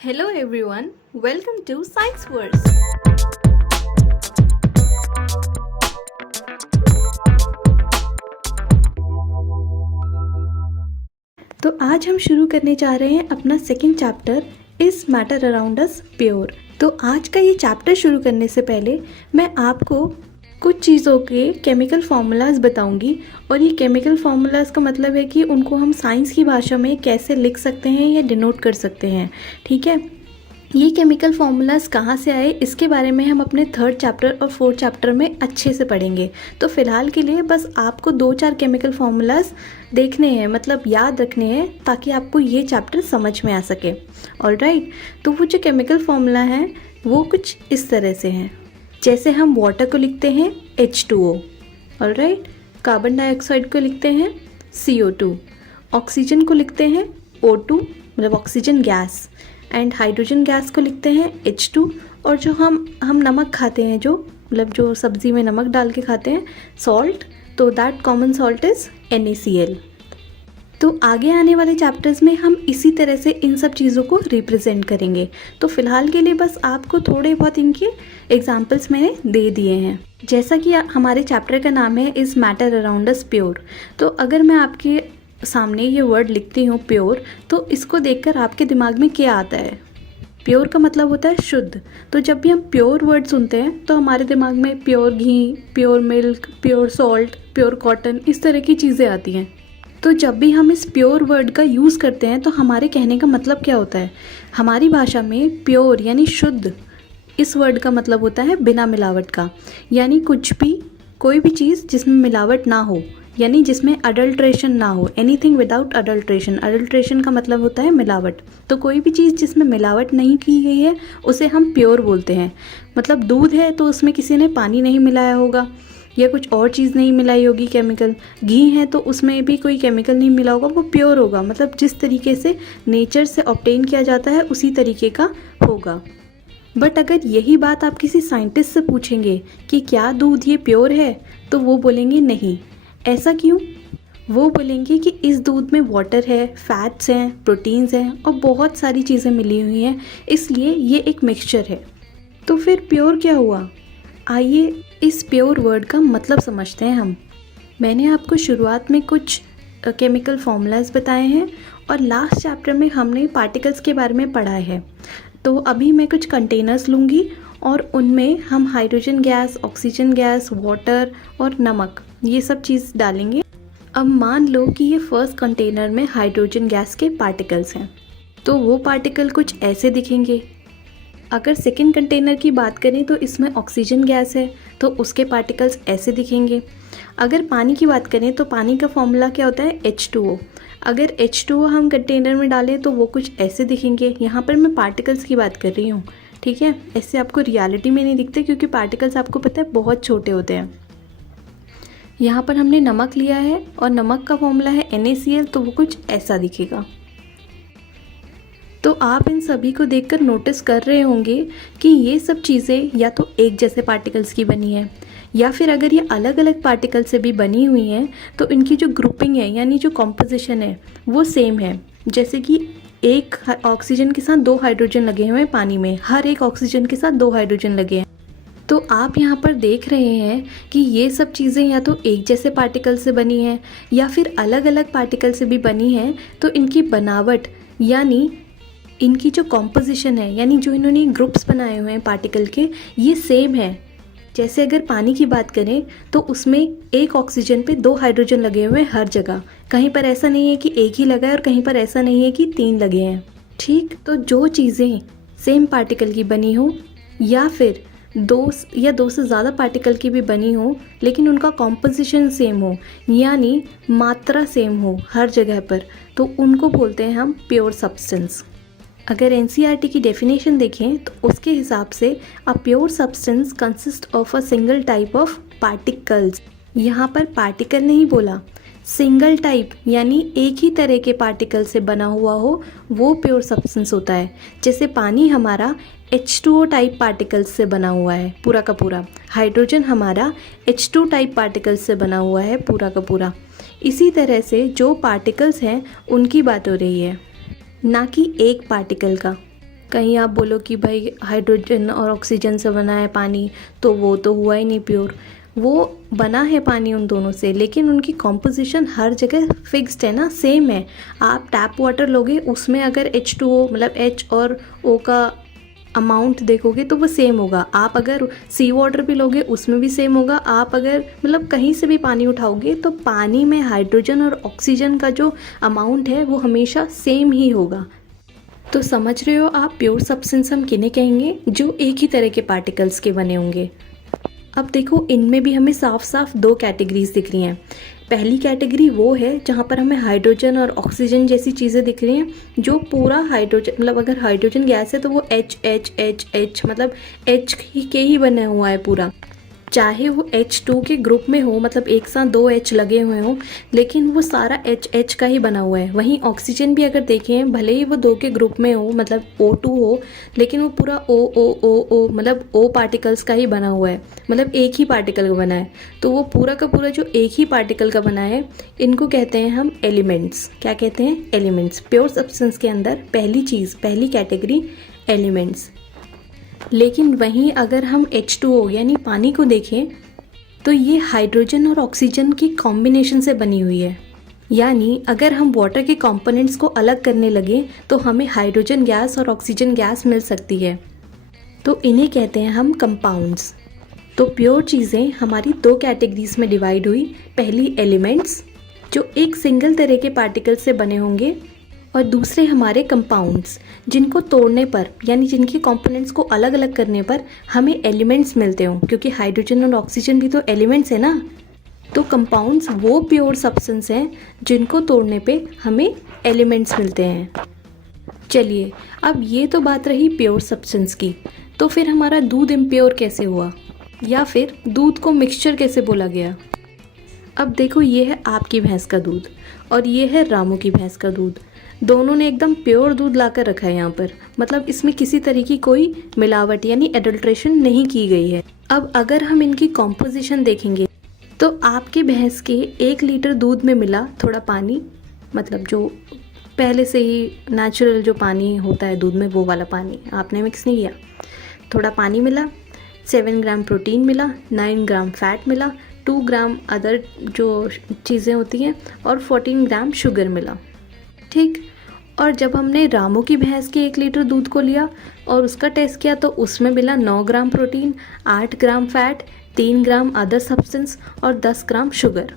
Hello everyone, welcome to Science Verse. तो आज हम शुरू करने जा रहे हैं अपना second chapter is matter around us pure. तो आज का ये चैप्टर शुरू करने से पहले मैं आपको कुछ चीज़ों के केमिकल फार्मूलाज बताऊंगी और ये केमिकल फार्मूलाज का मतलब है कि उनको हम साइंस की भाषा में कैसे लिख सकते हैं या डिनोट कर सकते हैं। ठीक है, ये केमिकल फार्मूलाज कहाँ से आए इसके बारे में हम अपने थर्ड चैप्टर और फोर्थ चैप्टर में अच्छे से पढ़ेंगे। तो फिलहाल के लिए बस आपको 2-4 केमिकल फार्मूलाज देखने हैं, मतलब याद रखने हैं, ताकि आपको ये चैप्टर समझ में आ सके। ऑलराइट, तो वो जो केमिकल फार्मूला हैं वो कुछ इस तरह से हैं। जैसे हम वाटर को लिखते हैं H2O, ऑलराइट, कार्बन डाइऑक्साइड को लिखते हैं CO2, ऑक्सीजन को लिखते हैं O2 मतलब oxygen gas, and hydrogen gas को लिखते हैं H2, और जो हम नमक खाते हैं, जो मतलब जो सब्ज़ी में नमक डाल के खाते हैं, सॉल्ट, तो that common salt is NaCl। तो आगे आने वाले चैप्टर्स में हम इसी तरह से इन सब चीज़ों को रिप्रेजेंट करेंगे। तो फिलहाल के लिए बस आपको थोड़े बहुत इनके एग्जाम्पल्स मैंने दे दिए हैं। जैसा कि हमारे चैप्टर का नाम है is matter around us pure, तो अगर मैं आपके सामने ये वर्ड लिखती हूँ प्योर, तो इसको देखकर आपके दिमाग में क्या आता है? प्योर का मतलब होता है शुद्ध। तो जब भी हम प्योर वर्ड सुनते हैं तो हमारे दिमाग में प्योर घी, pure milk, pure salt, pure cotton, इस तरह की चीज़ें आती हैं। तो जब भी हम इस प्योर वर्ड का यूज़ करते हैं तो हमारे कहने का मतलब क्या होता है? हमारी भाषा में प्योर यानी शुद्ध, इस वर्ड का मतलब होता है बिना मिलावट का, यानी कुछ भी, कोई भी चीज़ जिसमें मिलावट ना हो, यानी जिसमें अडल्ट्रेशन ना हो, एनीथिंग विदाउट अडल्ट्रेशन। अडल्ट्रेशन का मतलब होता है मिलावट। तो कोई भी चीज़ जिसमें मिलावट नहीं की गई है उसे हम प्योर बोलते हैं। मतलब दूध है तो उसमें किसी ने पानी नहीं मिलाया होगा या कुछ और चीज़ नहीं मिलाई होगी केमिकल। घी है तो उसमें भी कोई केमिकल नहीं मिला होगा, वो प्योर होगा। मतलब जिस तरीके से नेचर से ऑब्टेन किया जाता है उसी तरीके का होगा। बट अगर यही बात आप किसी साइंटिस्ट से पूछेंगे कि क्या दूध ये प्योर है, तो वो बोलेंगे नहीं। ऐसा क्यों? वो बोलेंगे कि इस दूध में वाटर है, फैट्स हैं, प्रोटीन्स हैं और बहुत सारी चीज़ें मिली हुई हैं, इसलिए ये एक मिक्सचर है। तो फिर प्योर क्या हुआ? आइए इस प्योर वर्ड का मतलब समझते हैं हम। मैंने आपको शुरुआत में कुछ केमिकल फार्मूलाज बताए हैं और लास्ट चैप्टर में हमने पार्टिकल्स के बारे में पढ़ा है। तो अभी मैं कुछ कंटेनर्स लूँगी और उनमें हम hydrogen gas, oxygen gas, water और नमक, ये सब चीज़ डालेंगे। अब मान लो कि ये फर्स्ट कंटेनर में हाइड्रोजन गैस के पार्टिकल्स हैं, तो वो पार्टिकल कुछ ऐसे दिखेंगे। अगर सेकंड कंटेनर की बात करें तो इसमें ऑक्सीजन गैस है, तो उसके पार्टिकल्स ऐसे दिखेंगे। अगर पानी की बात करें तो पानी का फॉर्मूला क्या होता है? H2O। अगर H2O हम कंटेनर में डालें तो वो कुछ ऐसे दिखेंगे। यहाँ पर मैं पार्टिकल्स की बात कर रही हूँ, ठीक है? ऐसे आपको रियलिटी में नहीं दिखते क्योंकि पार्टिकल्स आपको पता है बहुत छोटे होते हैं। यहाँ पर हमने नमक लिया है और नमक का फॉर्मूला है NaCl, तो वो कुछ ऐसा दिखेगा। तो आप इन सभी को देखकर नोटिस कर रहे होंगे कि ये सब चीज़ें या तो एक जैसे पार्टिकल्स की बनी है, या फिर अगर ये अलग अलग पार्टिकल से भी बनी हुई हैं तो इनकी जो ग्रुपिंग है यानी जो कॉम्पोजिशन है वो सेम है। जैसे कि एक ऑक्सीजन के साथ 2 हाइड्रोजन लगे हुए हैं पानी में, हर एक ऑक्सीजन के साथ 2 हाइड्रोजन लगे हैं। तो आप यहाँ पर देख रहे हैं कि ये सब चीज़ें या तो एक जैसे पार्टिकल से बनी हैं या फिर अलग अलग पार्टिकल से भी बनी हैं। तो इनकी बनावट यानी इनकी जो कॉम्पोजिशन है, यानी जो इन्होंने ग्रुप्स बनाए हुए हैं पार्टिकल के, ये सेम है। जैसे अगर पानी की बात करें तो उसमें एक ऑक्सीजन पे 2 हाइड्रोजन लगे हुए हैं हर जगह। कहीं पर ऐसा नहीं है कि एक ही लगा है और कहीं पर ऐसा नहीं है कि 3 लगे हैं। ठीक, तो जो चीज़ें सेम पार्टिकल की बनी हो या फिर 2 या 2 से ज़्यादा पार्टिकल की भी बनी हो लेकिन उनका कॉम्पोजिशन सेम हो, यानी मात्रा सेम हो हर जगह पर, तो उनको बोलते हैं हम प्योर सब्सटेंस। अगर NCERT की डेफिनेशन देखें तो उसके हिसाब से a pure substance consist of a single type of particles. यहाँ पर पार्टिकल नहीं बोला, सिंगल टाइप यानी एक ही तरह के पार्टिकल से बना हुआ हो, वो प्योर सब्सटेंस होता है। जैसे पानी हमारा H2O टाइप पार्टिकल्स से बना हुआ है पूरा का पूरा, हाइड्रोजन हमारा H2 टाइप पार्टिकल्स से बना हुआ है पूरा का पूरा। इसी तरह से जो पार्टिकल्स हैं उनकी बात हो रही है, ना कि एक पार्टिकल का। कहीं आप बोलो कि भाई हाइड्रोजन और ऑक्सीजन से बना है पानी, तो वो तो हुआ ही नहीं प्योर। वो बना है पानी उन दोनों से, लेकिन उनकी कॉम्पोजिशन हर जगह फिक्स्ड है ना, सेम है। आप टैप वाटर लोगे, उसमें अगर H2O मतलब H और O का अमाउंट देखोगे तो वो सेम होगा। आप अगर सी वाटर भी लोगे उसमें भी सेम होगा। आप अगर मतलब कहीं से भी पानी उठाओगे तो पानी में हाइड्रोजन और ऑक्सीजन का जो अमाउंट है वो हमेशा सेम ही होगा। तो समझ रहे हो आप, प्योर सब्सटेंस हम किन्हें कहेंगे? जो एक ही तरह के पार्टिकल्स के बने होंगे। अब देखो, इनमें भी हमें साफ साफ दो कैटेगरीज दिख रही हैं। पहली कैटेगरी वो है जहाँ पर हमें हाइड्रोजन और ऑक्सीजन जैसी चीज़ें दिख रही हैं, जो पूरा हाइड्रोजन मतलब अगर हाइड्रोजन गैस है तो वो H H H H मतलब H के ही बना हुआ है पूरा। चाहे वो H2 के ग्रुप में हो, मतलब एक साथ दो H लगे हुए हों, लेकिन वो सारा H का ही बना हुआ है। वहीं ऑक्सीजन भी अगर देखें, भले ही वो दो के ग्रुप में हो मतलब O2 हो, लेकिन वो पूरा O मतलब O पार्टिकल्स का ही बना हुआ है, मतलब एक ही पार्टिकल का बना है। तो वो पूरा का पूरा जो एक ही पार्टिकल का बना है, इनको कहते हैं हम एलिमेंट्स। क्या कहते हैं? एलिमेंट्स। प्योर सब्सटेंस के अंदर पहली चीज़, पहली कैटेगरी एलिमेंट्स। लेकिन वहीं अगर हम H2O यानी पानी को देखें तो ये हाइड्रोजन और ऑक्सीजन की कॉम्बिनेशन से बनी हुई है। यानी अगर हम वाटर के कंपोनेंट्स को अलग करने लगे तो हमें हाइड्रोजन गैस और ऑक्सीजन गैस मिल सकती है। तो इन्हें कहते हैं हम कंपाउंड्स। तो प्योर चीज़ें हमारी दो कैटेगरीज में डिवाइड हुई। पहली एलिमेंट्स, जो एक सिंगल तरह के पार्टिकल से बने होंगे, और दूसरे हमारे कंपाउंड्स, जिनको तोड़ने पर यानी जिनके कंपोनेंट्स को अलग अलग करने पर हमें एलिमेंट्स मिलते हों, क्योंकि हाइड्रोजन और ऑक्सीजन भी तो एलिमेंट्स है ना। तो कंपाउंड्स वो प्योर सब्सटेंस हैं जिनको तोड़ने पे हमें एलिमेंट्स मिलते हैं। चलिए, अब ये तो बात रही प्योर सब्सटेंस की। तो फिर हमारा दूध इम्प्योर कैसे हुआ, या फिर दूध को मिक्सचर कैसे बोला गया? अब देखो, ये है आपकी भैंस का दूध और ये है रामू की भैंस का दूध। दोनों ने एकदम प्योर दूध लाकर रखा है यहाँ पर, मतलब इसमें किसी तरह की कोई मिलावट यानी एडल्ट्रेशन नहीं की गई है। अब अगर हम इनकी कॉम्पोजिशन देखेंगे तो आपकी भैंस के 1 लीटर दूध में मिला थोड़ा पानी, मतलब जो पहले से ही नेचुरल जो पानी होता है दूध में, वो वाला पानी आपने मिक्स नहीं किया। थोड़ा पानी मिला, 7 ग्राम प्रोटीन मिला, 9 ग्राम फैट मिला, 2 ग्राम अदर जो चीज़ें होती हैं, और 14 ग्राम शुगर मिला। ठीक। और जब हमने रामू की भैंस के 1 लीटर दूध को लिया और उसका टेस्ट किया तो उसमें मिला 9 ग्राम प्रोटीन, 8 ग्राम फैट, 3 ग्राम अदर सब्सटेंस और 10 ग्राम शुगर।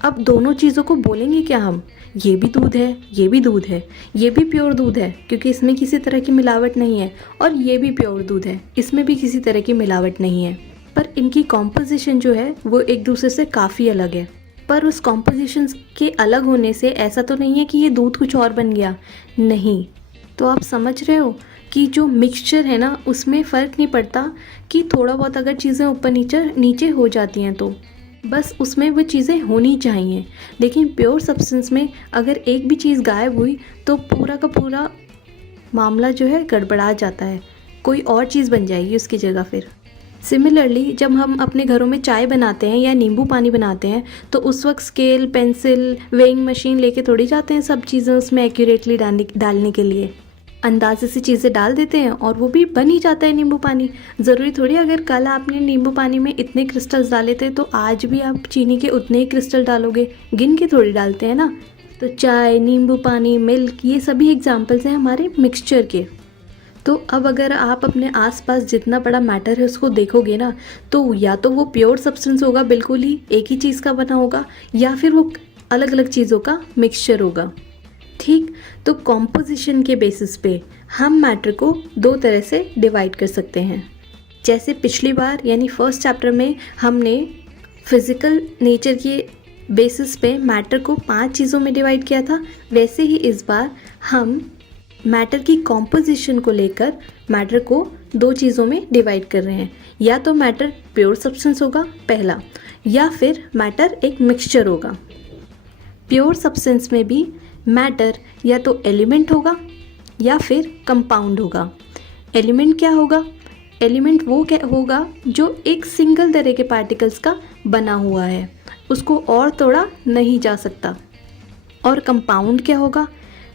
अब दोनों चीज़ों को बोलेंगे क्या हम? ये भी दूध है, ये भी दूध है, ये भी प्योर दूध है क्योंकि इसमें किसी तरह की मिलावट नहीं है, और ये भी प्योर दूध है, इसमें भी किसी तरह की मिलावट नहीं है। पर इनकी कॉम्पोजिशन जो है वो एक दूसरे से काफ़ी अलग है। पर उस कॉम्पोजिशन के अलग होने से ऐसा तो नहीं है कि ये दूध कुछ और बन गया, नहीं। तो आप समझ रहे हो कि जो मिक्सचर है ना, उसमें फ़र्क नहीं पड़ता कि थोड़ा बहुत अगर चीज़ें ऊपर नीचे हो जाती हैं तो बस उसमें वो चीज़ें होनी चाहिए। लेकिन प्योर सब्सटेंस में अगर एक भी चीज़ गायब हुई तो पूरा का पूरा मामला जो है गड़बड़ा जाता है, कोई और चीज़ बन जाएगी उसकी जगह फिर। सिमिलरली जब हम अपने घरों में चाय बनाते हैं या नींबू पानी बनाते हैं तो उस वक्त स्केल, पेंसिल, वेइंग मशीन लेके थोड़ी जाते हैं सब चीज़ें उसमें एक्यूरेटली डालने के लिए। अंदाजे से चीज़ें डाल देते हैं और वो भी बन ही जाता है नींबू पानी। ज़रूरी थोड़ी अगर कल आपने नींबू पानी में इतने क्रिस्टल्स डाले थे तो आज भी आप चीनी के उतने ही क्रिस्टल डालोगे, गिन के थोड़ी डालते हैं ना। तो चाय, नींबू पानी, मिल्क, ये सभी एग्जाम्पल्स हैं हमारे मिक्सचर के। तो अब अगर आप अपने आसपास जितना बड़ा मैटर है उसको देखोगे ना, तो या तो वो प्योर सब्सटेंस होगा, बिल्कुल ही एक ही चीज़ का बना होगा, या फिर वो अलग अलग चीज़ों का मिक्सचर होगा। ठीक। तो कॉम्पोजिशन के बेसिस पे हम मैटर को 2 तरह से डिवाइड कर सकते हैं। जैसे पिछली बार यानी फर्स्ट चैप्टर में हमने फिज़िकल नेचर के बेसिस पे मैटर को 5 चीज़ों में डिवाइड किया था, वैसे ही इस बार हम मैटर की कॉम्पोजिशन को लेकर मैटर को 2 चीज़ों में डिवाइड कर रहे हैं। या तो मैटर प्योर सब्सटेंस होगा पहला, या फिर मैटर एक मिक्सचर होगा। प्योर सब्सटेंस में भी मैटर या तो एलिमेंट होगा या फिर कंपाउंड होगा। एलिमेंट क्या होगा? एलिमेंट वो क्या होगा जो एक सिंगल तरह के पार्टिकल्स का बना हुआ है, उसको और तोड़ा नहीं जा सकता। और कंपाउंड क्या होगा?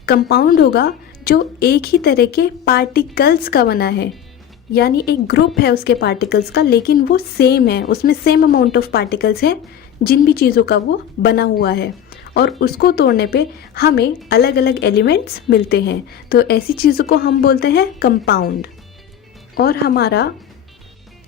कंपाउंड होगा जो एक ही तरह के पार्टिकल्स का बना है, यानी एक ग्रुप है उसके पार्टिकल्स का, लेकिन वो सेम है, उसमें सेम अमाउंट ऑफ पार्टिकल्स हैं जिन भी चीज़ों का वो बना हुआ है, और उसको तोड़ने पे हमें अलग अलग एलिमेंट्स मिलते हैं। तो ऐसी चीज़ों को हम बोलते हैं कंपाउंड। और हमारा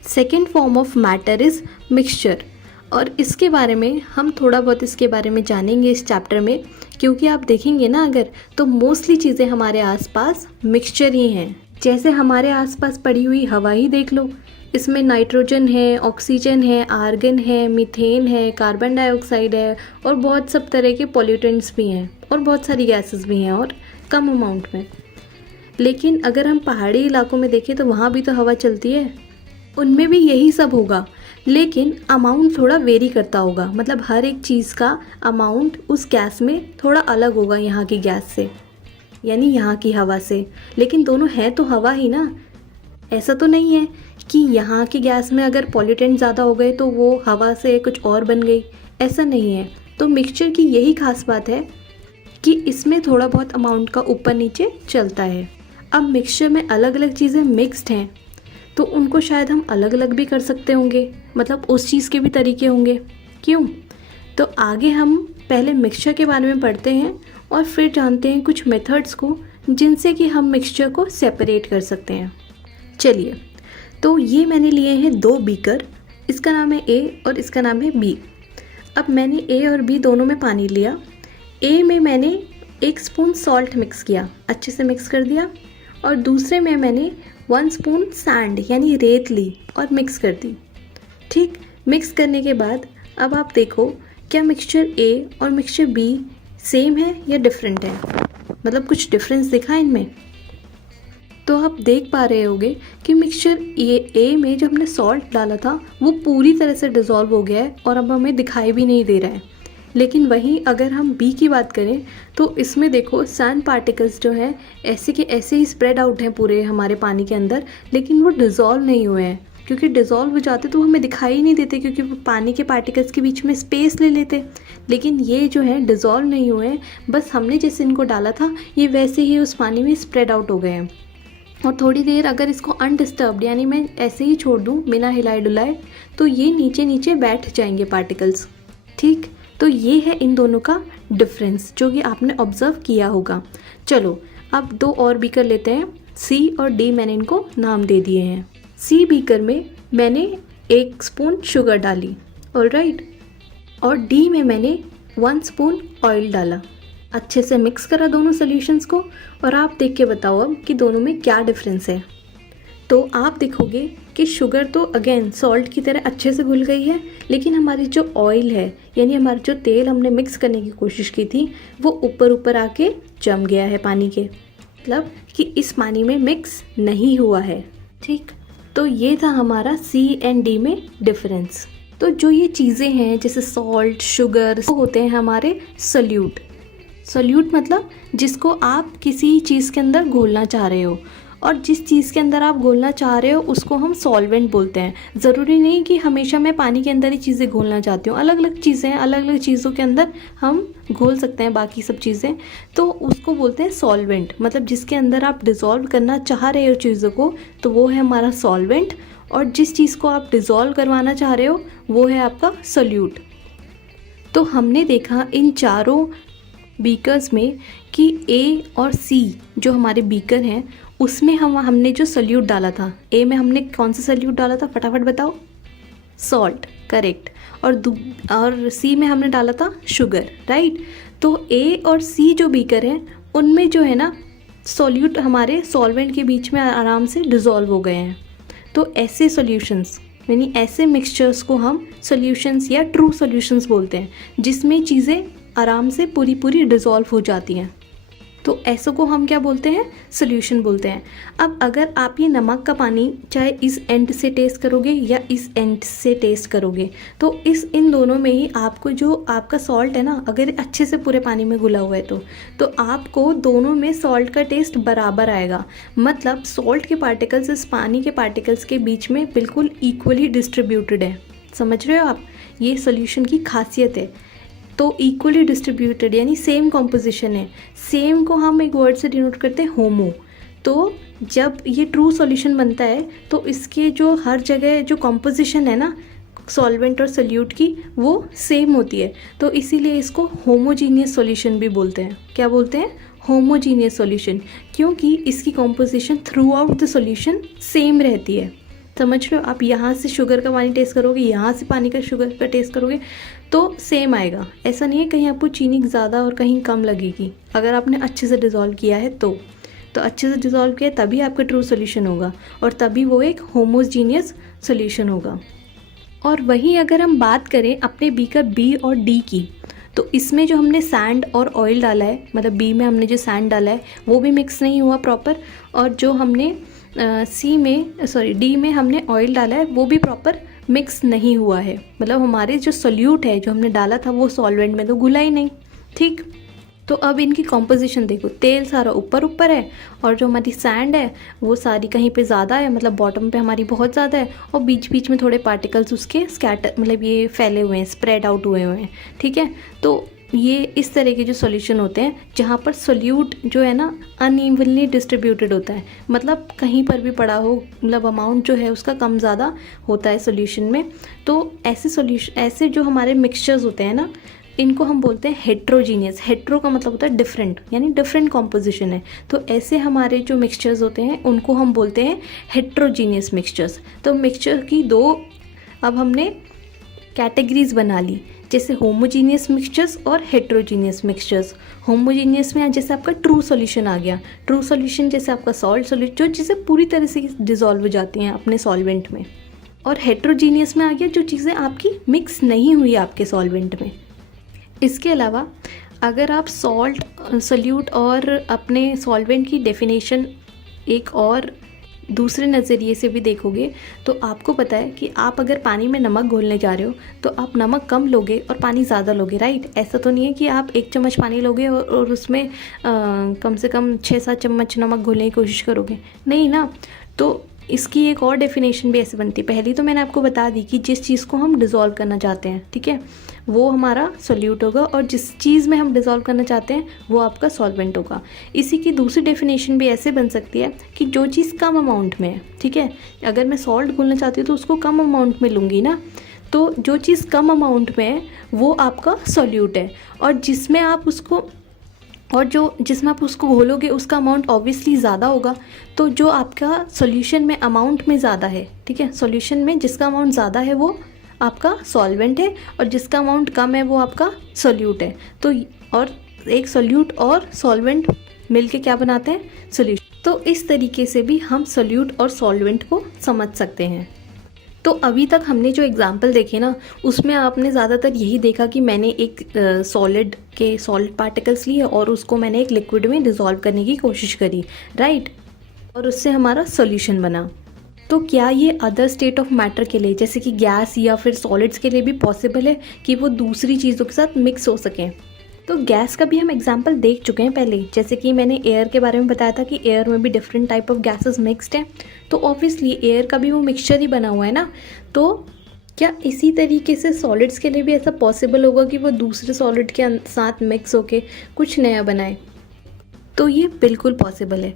second form of matter is mixture, और इसके बारे में हम थोड़ा बहुत इसके बारे में जानेंगे इस चैप्टर में, क्योंकि आप देखेंगे ना अगर, तो मोस्टली चीज़ें हमारे आसपास मिक्सचर ही हैं। जैसे हमारे आसपास पड़ी हुई हवा ही देख लो, इसमें नाइट्रोजन है, ऑक्सीजन है, आर्गन है, मीथेन है, कार्बन डाइऑक्साइड है, और बहुत सब तरह के पॉल्यूटेंट्स भी हैं, और बहुत सारी गैसेस भी हैं, और कम अमाउंट में। लेकिन अगर हम पहाड़ी इलाकों में देखें तो वहाँ भी तो हवा चलती है, उनमें भी यही सब होगा, लेकिन अमाउंट थोड़ा वेरी करता होगा। मतलब हर एक चीज़ का अमाउंट उस गैस में थोड़ा अलग होगा यहाँ की गैस से, यानी यहाँ की हवा से। लेकिन दोनों है तो हवा ही ना। ऐसा तो नहीं है कि यहाँ की गैस में अगर पॉल्यूटेंट ज़्यादा हो गए तो वो हवा से कुछ और बन गई, ऐसा नहीं है। तो मिक्सचर की यही खास बात है कि इसमें थोड़ा बहुत अमाउंट का ऊपर नीचे चलता है। अब मिक्सचर में अलग अलग चीज़ें मिक्स्ड हैं, तो उनको शायद हम अलग अलग भी कर सकते होंगे, मतलब उस चीज़ के भी तरीके होंगे। क्यों? तो आगे हम पहले मिक्सचर के बारे में पढ़ते हैं और फिर जानते हैं कुछ मेथड्स को जिनसे कि हम मिक्सचर को सेपरेट कर सकते हैं। चलिए, तो ये मैंने लिए हैं 2 बीकर, इसका नाम है A और इसका नाम है B। अब मैंने A और B दोनों में पानी लिया। A में मैंने 1 स्पून सॉल्ट मिक्स किया, अच्छे से मिक्स कर दिया, और दूसरे में मैंने 1 स्पून सैंड यानी रेत ली और मिक्स कर दी। ठीक, मिक्स करने के बाद अब आप देखो क्या मिक्सचर A और मिक्सचर B सेम है या डिफरेंट है, मतलब कुछ डिफरेंस दिखा इनमें। तो आप देख पा रहे होगे कि मिक्सचर A में जब हमने सॉल्ट डाला था वो पूरी तरह से डिज़ोल्व हो गया है और अब हमें दिखाई भी नहीं दे रहा है। लेकिन वहीं अगर हम B की बात करें तो इसमें देखो सैंड पार्टिकल्स जो हैं ऐसे के ऐसे ही स्प्रेड आउट हैं पूरे हमारे पानी के अंदर, लेकिन वो डिज़ोल्व नहीं हुए हैं, क्योंकि डिज़ोल्व हो जाते तो हमें दिखाई ही नहीं देते, क्योंकि वो पानी के पार्टिकल्स के बीच में स्पेस ले लेते। लेकिन ये जो है डिज़ोल्व नहीं हुए हैं, बस हमने जैसे इनको डाला था ये वैसे ही उस पानी में स्प्रेड आउट हो गए हैं। और थोड़ी देर अगर इसको अनडिस्टर्ब्ड यानी मैं ऐसे ही छोड़ दूँ बिना हिलाए डुलाए तो ये नीचे नीचे बैठ जाएंगे पार्टिकल्स। ठीक, तो ये है इन दोनों का डिफरेंस जो कि आपने ऑब्ज़र्व किया होगा। चलो अब 2 और बीकर लेते हैं। C और D मैंने इनको नाम दे दिए हैं। C बीकर में मैंने 1 स्पून शुगर डाली, ऑलराइट, और D में मैंने 1 स्पून ऑयल डाला। अच्छे से मिक्स करा दोनों सॉल्यूशंस को, और आप देख के बताओ अब कि दोनों में क्या डिफरेंस है। तो आप देखोगे कि शुगर तो अगेन सॉल्ट की तरह अच्छे से घुल गई है, लेकिन हमारी जो ऑयल है यानी हमारा जो तेल हमने मिक्स करने की कोशिश की थी वो ऊपर ऊपर आके जम गया है पानी के, मतलब कि इस पानी में मिक्स नहीं हुआ है। ठीक, तो ये था हमारा C एंड D में डिफरेंस। तो जो ये चीज़ें हैं जैसे सॉल्ट, शुगर, वो होते हैं हमारे सोल्यूट। सोल्यूट मतलब जिसको आप किसी चीज़ के अंदर घोलना चाह रहे हो, और जिस चीज़ के अंदर आप घोलना चाह रहे हो उसको हम सॉल्वेंट बोलते हैं। ज़रूरी नहीं कि हमेशा मैं पानी के अंदर ही चीज़ें घोलना चाहती हूँ, अलग अलग चीज़ें हैं, अलग अलग चीज़ों के अंदर हम घोल सकते हैं बाकी सब चीज़ें, तो उसको बोलते हैं सॉल्वेंट। मतलब जिसके अंदर आप डिज़ोल्व करना चाह रहे हो चीज़ों को तो वो है हमारा सॉल्वेंट, और जिस चीज़ को आप डिज़ोल्व करवाना चाह रहे हो वो है आपका सोल्यूट। तो हमने देखा इन चारों बीकर्स में कि A और C जो हमारे बीकर हैं उसमें हमने जो सोल्यूट डाला था, A में हमने कौन सा सोल्यूट डाला था फटाफट बताओ? Salt, correct. और C में हमने डाला था शुगर, राइट। तो A और C जो बीकर हैं उनमें जो है ना सोल्यूट हमारे सॉल्वेंट के बीच में आराम से डिज़ोल्व हो गए हैं। तो ऐसे सॉल्यूशंस यानी ऐसे मिक्सचर्स को हम सॉल्यूशंस या ट्रू सॉल्यूशंस बोलते हैं, जिसमें चीज़ें आराम से पूरी डिज़ोल्व हो जाती हैं। तो ऐसों को हम क्या बोलते हैं? सॉल्यूशन बोलते हैं। अब अगर आप ये नमक का पानी चाहे इस एंड से टेस्ट करोगे या इस एंड से टेस्ट करोगे तो इन दोनों में ही आपको जो आपका सॉल्ट है ना, अगर अच्छे से पूरे पानी में घुला हुआ है तो आपको दोनों में सॉल्ट का टेस्ट बराबर आएगा। मतलब सॉल्ट के पार्टिकल्स इस पानी के पार्टिकल्स के बीच में बिल्कुल इक्वली डिस्ट्रीब्यूटेड है। समझ रहे हो आप? ये सॉल्यूशन की खासियत है। तो इक्वली डिस्ट्रीब्यूटेड यानी सेम कॉम्पोजिशन है। सेम को हम एक वर्ड से डिनोट करते हैं होमो। तो जब ये ट्रू सॉल्यूशन बनता है तो इसके जो हर जगह जो कॉम्पोजिशन है ना सॉल्वेंट और सोल्यूट की वो सेम होती है, तो इसीलिए इसको होमोजीनियस सॉल्यूशन भी बोलते हैं। क्या बोलते हैं? होमोजीनियस सॉल्यूशन, क्योंकि इसकी composition through out the solution same रहती है। समझ लो, आप यहाँ से शुगर का पानी टेस्ट करोगे, यहाँ से पानी का शुगर का टेस्ट करोगे तो सेम आएगा। ऐसा नहीं है कहीं आपको चीनी ज़्यादा और कहीं कम लगेगी। अगर आपने अच्छे से डिज़ोल्व किया है तो अच्छे से डिज़ोल्व किया तभी आपका ट्रू सॉल्यूशन होगा और तभी वो एक होमोजीनियस सॉल्यूशन होगा। और वहीं अगर हम बात करें अपने बीकर बी और डी की, तो इसमें जो हमने सैंड और ऑयल डाला है, मतलब बी में हमने जो सैंड डाला है वो भी मिक्स नहीं हुआ प्रॉपर, और जो हमने डी में हमने ऑयल डाला है वो भी प्रॉपर मिक्स नहीं हुआ है। मतलब हमारे जो सोल्यूट है जो हमने डाला था वो सॉल्वेंट में तो घुला ही नहीं। ठीक, तो अब इनकी कॉम्पोजिशन देखो, तेल सारा ऊपर ऊपर है और जो हमारी सैंड है वो सारी कहीं पे ज़्यादा है, मतलब बॉटम पे हमारी बहुत ज़्यादा है, और बीच बीच में थोड़े पार्टिकल्स उसके स्कैटर मतलब ये फैले हुए हैं, स्प्रेड आउट हुए हुए हैं। ठीक है, तो ये इस तरह के जो सॉल्यूशन होते हैं जहाँ पर सोल्यूट जो है ना अनइवनली डिस्ट्रीब्यूटेड होता है, मतलब कहीं पर भी पड़ा हो, मतलब अमाउंट जो है उसका कम ज़्यादा होता है सॉल्यूशन में। तो ऐसे जो हमारे मिक्सचर्स होते हैं ना इनको हम बोलते हैं हेट्रोजीनियस। हेट्रो का मतलब होता है डिफरेंट, यानी डिफरेंट कॉम्पोजिशन है। तो ऐसे हमारे जो मिक्सचर्स होते हैं उनको हम बोलते हैं हेट्रोजीनियस मिक्सचर्स। तो मिक्सचर की दो अब हमने कैटेगरीज बना ली, जैसे होमोजीनियस मिक्सचर्स और हेट्रोजीनियस मिक्सचर्स। होमोजीनियस में जैसे आपका ट्रू सॉल्यूशन आ गया, ट्रू सॉल्यूशन जैसे आपका सॉल्ट सॉल्यूशन, जो चीज़ें पूरी तरह से डिजॉल्व हो जाती हैं अपने सॉल्वेंट में। और हेट्रोजीनियस में आ गया जो चीज़ें आपकी मिक्स नहीं हुई आपके सॉल्वेंट में। इसके अलावा अगर आप सॉल्ट, सोल्यूट और अपने सॉल्वेंट की डेफिनेशन एक और दूसरे नज़रिए से भी देखोगे तो आपको पता है कि आप अगर पानी में नमक घोलने जा रहे हो तो आप नमक कम लोगे और पानी ज़्यादा लोगे, राइट। ऐसा तो नहीं है कि आप 1 चम्मच पानी लोगे और उसमें कम से कम 6-7 चम्मच नमक घोलने की कोशिश करोगे, नहीं ना। तो इसकी एक और डेफिनेशन भी ऐसे बनती है। पहली तो मैंने आपको बता दी कि जिस चीज़ को हम डिज़ोल्व करना चाहते हैं, ठीक है, वो हमारा सोल्यूट होगा, और जिस चीज़ में हम डिज़ोल्व करना चाहते हैं वो आपका सॉल्वेंट होगा। इसी की दूसरी डेफिनेशन भी ऐसे बन सकती है कि जो चीज़ कम अमाउंट में है, ठीक है, अगर मैं सॉल्ट घोलना चाहती हूँ तो उसको कम अमाउंट में लूँगी ना, तो जो चीज़ कम अमाउंट में है वो आपका सोल्यूट है, और जिसमें आप उसको घोलोगे उसका अमाउंट ऑब्वियसली ज़्यादा होगा। तो जो आपका सॉल्यूशन में अमाउंट में ज़्यादा है, ठीक है, सॉल्यूशन में जिसका अमाउंट ज़्यादा है वो आपका सॉल्वेंट है, और जिसका अमाउंट कम है वो आपका सोल्यूट है। तो और एक सोल्यूट और सॉल्वेंट मिलके क्या बनाते हैं? सॉल्यूशन। तो इस तरीके से भी हम सोल्यूट और सॉल्वेंट को समझ सकते हैं। तो अभी तक हमने जो एग्जाम्पल देखे ना उसमें आपने ज़्यादातर यही देखा कि मैंने एक सॉलिड के सॉलिड पार्टिकल्स लिए और उसको मैंने एक लिक्विड में डिज़ोल्व करने की कोशिश करी, राइट, और उससे हमारा सॉल्यूशन बना। तो क्या ये अदर स्टेट ऑफ मैटर के लिए, जैसे कि गैस या फिर सॉलिड्स के लिए भी पॉसिबल है कि वो दूसरी चीज़ों के साथ मिक्स हो सकें? तो गैस का भी हम एग्जांपल देख चुके हैं पहले, जैसे कि मैंने एयर के बारे में बताया था कि एयर में भी different type of gases mixed हैं, तो ऑब्वियसली एयर का भी वो मिक्सचर ही बना हुआ है ना। तो क्या इसी तरीके से सॉलिड्स के लिए भी ऐसा पॉसिबल होगा कि वो दूसरे सॉलिड के साथ मिक्स होके कुछ नया बनाए? तो ये बिल्कुल पॉसिबल है।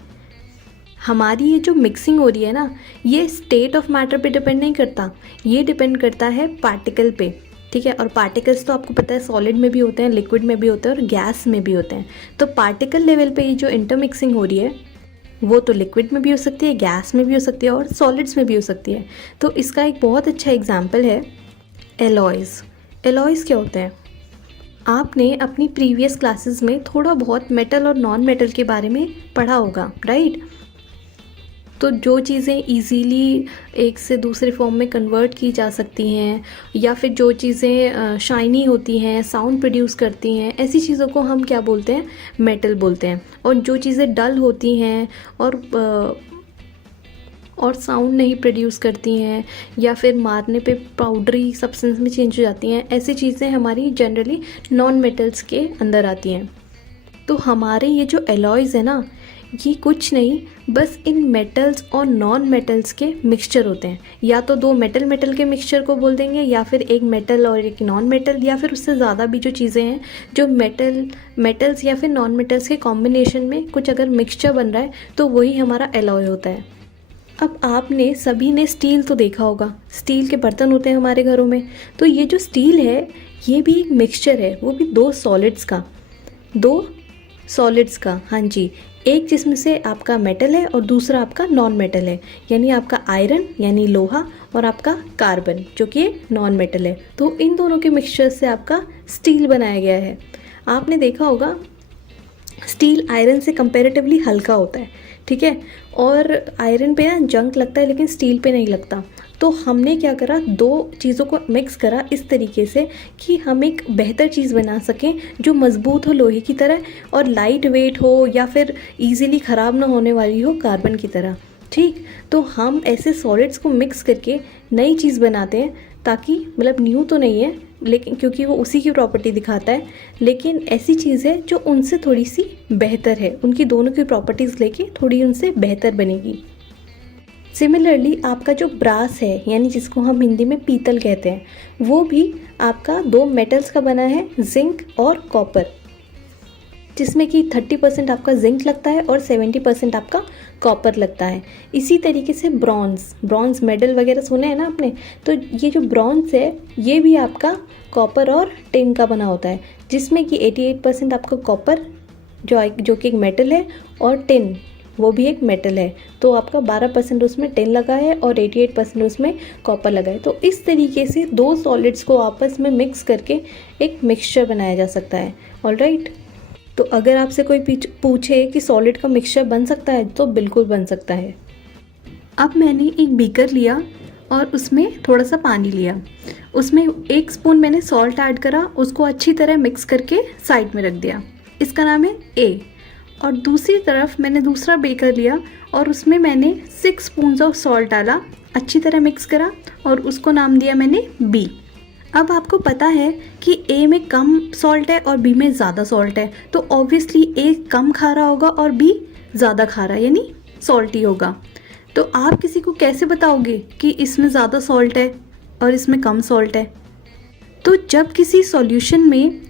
हमारी ये जो मिक्सिंग हो रही है ना, ये स्टेट ऑफ मैटर पे डिपेंड नहीं करता, ये डिपेंड करता है पार्टिकल पे, ठीक है। और पार्टिकल्स तो आपको पता है सॉलिड में भी होते हैं, लिक्विड में भी होते हैं और गैस में भी होते हैं। तो पार्टिकल लेवल पे ये जो इंटरमिक्सिंग हो रही है वो तो लिक्विड में भी हो सकती है, गैस में भी हो सकती है और सॉलिड्स में भी हो सकती है। तो इसका एक बहुत अच्छा एग्जाम्पल है एलॉयज़। एलॉयज़ क्या होते हैं? आपने अपनी प्रीवियस क्लासेस में थोड़ा बहुत मेटल और नॉन मेटल के बारे में पढ़ा होगा, राइट। तो जो चीज़ें इजीली एक से दूसरे फॉर्म में कन्वर्ट की जा सकती हैं, या फिर जो चीज़ें शाइनी होती हैं, साउंड प्रोड्यूस करती हैं, ऐसी चीज़ों को हम क्या बोलते हैं? मेटल बोलते हैं। और जो चीज़ें डल होती हैं और साउंड नहीं प्रोड्यूस करती हैं या फिर मारने पे पाउडरी सब्सटेंस में चेंज हो जाती हैं, ऐसी चीज़ें हमारी जनरली नॉन मेटल्स के अंदर आती हैं। तो हमारे ये जो एलॉयज़ है ना, ये कुछ नहीं, बस इन मेटल्स और नॉन मेटल्स के मिक्सचर होते हैं। या तो दो मेटल मेटल के मिक्सचर को बोल देंगे, या फिर एक मेटल और एक नॉन मेटल, या फिर उससे ज़्यादा भी जो चीज़ें हैं जो मेटल्स या फिर नॉन मेटल्स के कॉम्बिनेशन में कुछ अगर मिक्सचर बन रहा है तो वही हमारा एलॉय होता है। अब आपने सभी ने स्टील तो देखा होगा, स्टील के बर्तन होते हैं हमारे घरों में। तो ये जो स्टील है ये भी एक मिक्सचर है, वो भी दो सॉलिड्स का। हाँ जी, एक जिसमें से आपका मेटल है और दूसरा आपका नॉन मेटल है, यानी आपका आयरन यानी लोहा और आपका कार्बन जो कि नॉन मेटल है। तो इन दोनों के मिक्सचर से आपका स्टील बनाया गया है। आपने देखा होगा स्टील आयरन से कंपैरेटिवली हल्का होता है, ठीक है, और आयरन पे ना जंग लगता है लेकिन स्टील पे नहीं लगता। तो हमने क्या करा, दो चीज़ों को मिक्स करा इस तरीके से कि हम एक बेहतर चीज़ बना सकें जो मज़बूत हो लोहे की तरह और लाइट वेट हो या फिर इजीली ख़राब ना होने वाली हो कार्बन की तरह। ठीक, तो हम ऐसे सॉलिड्स को मिक्स करके नई चीज़ बनाते हैं, ताकि मतलब न्यू तो नहीं है लेकिन क्योंकि वो उसी की प्रॉपर्टी दिखाता है, लेकिन ऐसी चीज़ है जो उनसे थोड़ी सी बेहतर है, उनकी दोनों की प्रॉपर्टीज़ लेके थोड़ी उनसे बेहतर बनेगी। सिमिलरली आपका जो ब्रास है यानी जिसको हम हिंदी में पीतल कहते हैं, वो भी आपका दो मेटल्स का बना है, जिंक और कॉपर, जिसमें कि 30% आपका जिंक लगता है और 70% आपका कॉपर लगता है। इसी तरीके से ब्रॉन्ज मेडल वगैरह सुने हैं ना आपने, तो ये जो ब्रॉन्ज है ये भी आपका कॉपर और टिन का बना होता है, जिसमें कि 88% आपका कॉपर जो कि एक मेटल है और टिन वो भी एक मेटल है। तो आपका 12% उसमें टिन लगा है और 88% उसमें कॉपर लगा है। तो इस तरीके से दो सॉलिड्स को आपस में मिक्स करके एक मिक्सचर बनाया जा सकता है। ऑलराइट, तो अगर आपसे कोई पूछे कि सॉलिड का मिक्सचर बन सकता है तो बिल्कुल बन सकता है। अब मैंने एक बीकर लिया और उसमें थोड़ा सा पानी लिया, उसमें 1 स्पून मैंने सॉल्ट ऐड करा, उसको अच्छी तरह मिक्स करके साइड में रख दिया, इसका नाम है ए। और दूसरी तरफ मैंने दूसरा बीकर लिया और उसमें मैंने 6 स्पून ऑफ सॉल्ट डाला, अच्छी तरह मिक्स करा और उसको नाम दिया मैंने बी। अब आपको पता है कि ए में कम सॉल्ट है और बी में ज़्यादा सॉल्ट है, तो ऑब्वियसली ए कम खारा होगा और बी ज़्यादा खारा यानी सॉल्टी होगा। तो आप किसी को कैसे बताओगे कि इसमें ज़्यादा सॉल्ट है और इसमें कम सॉल्ट है? तो जब किसी सॉल्यूशन में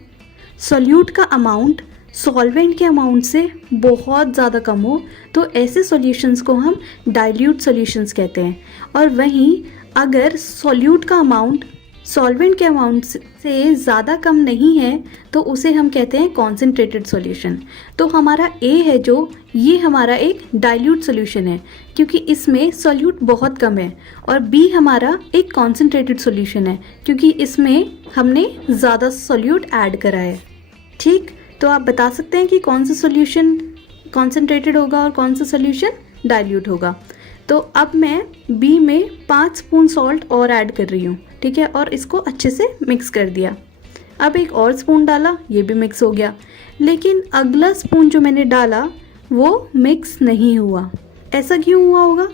सॉल्यूट का अमाउंट सॉल्वेंट के अमाउंट से बहुत ज़्यादा कम हो तो ऐसे सॉल्यूशंस को हम डाइल्यूट सॉल्यूशंस कहते हैं। और वहीं अगर सॉल्यूट का अमाउंट सॉल्वेंट के अमाउंट से ज़्यादा कम नहीं है तो उसे हम कहते हैं कॉन्सेंट्रेटेड सॉल्यूशन। तो हमारा ए है जो, ये हमारा एक डाइल्यूट सॉल्यूशन है क्योंकि इसमें सॉल्यूट बहुत कम है, और बी हमारा एक कॉन्सेंट्रेटेड सॉल्यूशन है क्योंकि इसमें हमने ज़्यादा सॉल्यूट ऐड करा है। ठीक, तो आप बता सकते हैं कि कौन सा सॉल्यूशन कॉन्सेंट्रेटेड होगा और कौन सा सॉल्यूशन डाइल्यूट होगा। तो अब मैं बी में 5 स्पून सॉल्ट और ऐड कर रही हूँ, ठीक है, और इसको अच्छे से मिक्स कर दिया। अब एक और स्पून डाला, ये भी मिक्स हो गया, लेकिन अगला स्पून जो मैंने डाला वो मिक्स नहीं हुआ। ऐसा क्यों हुआ होगा?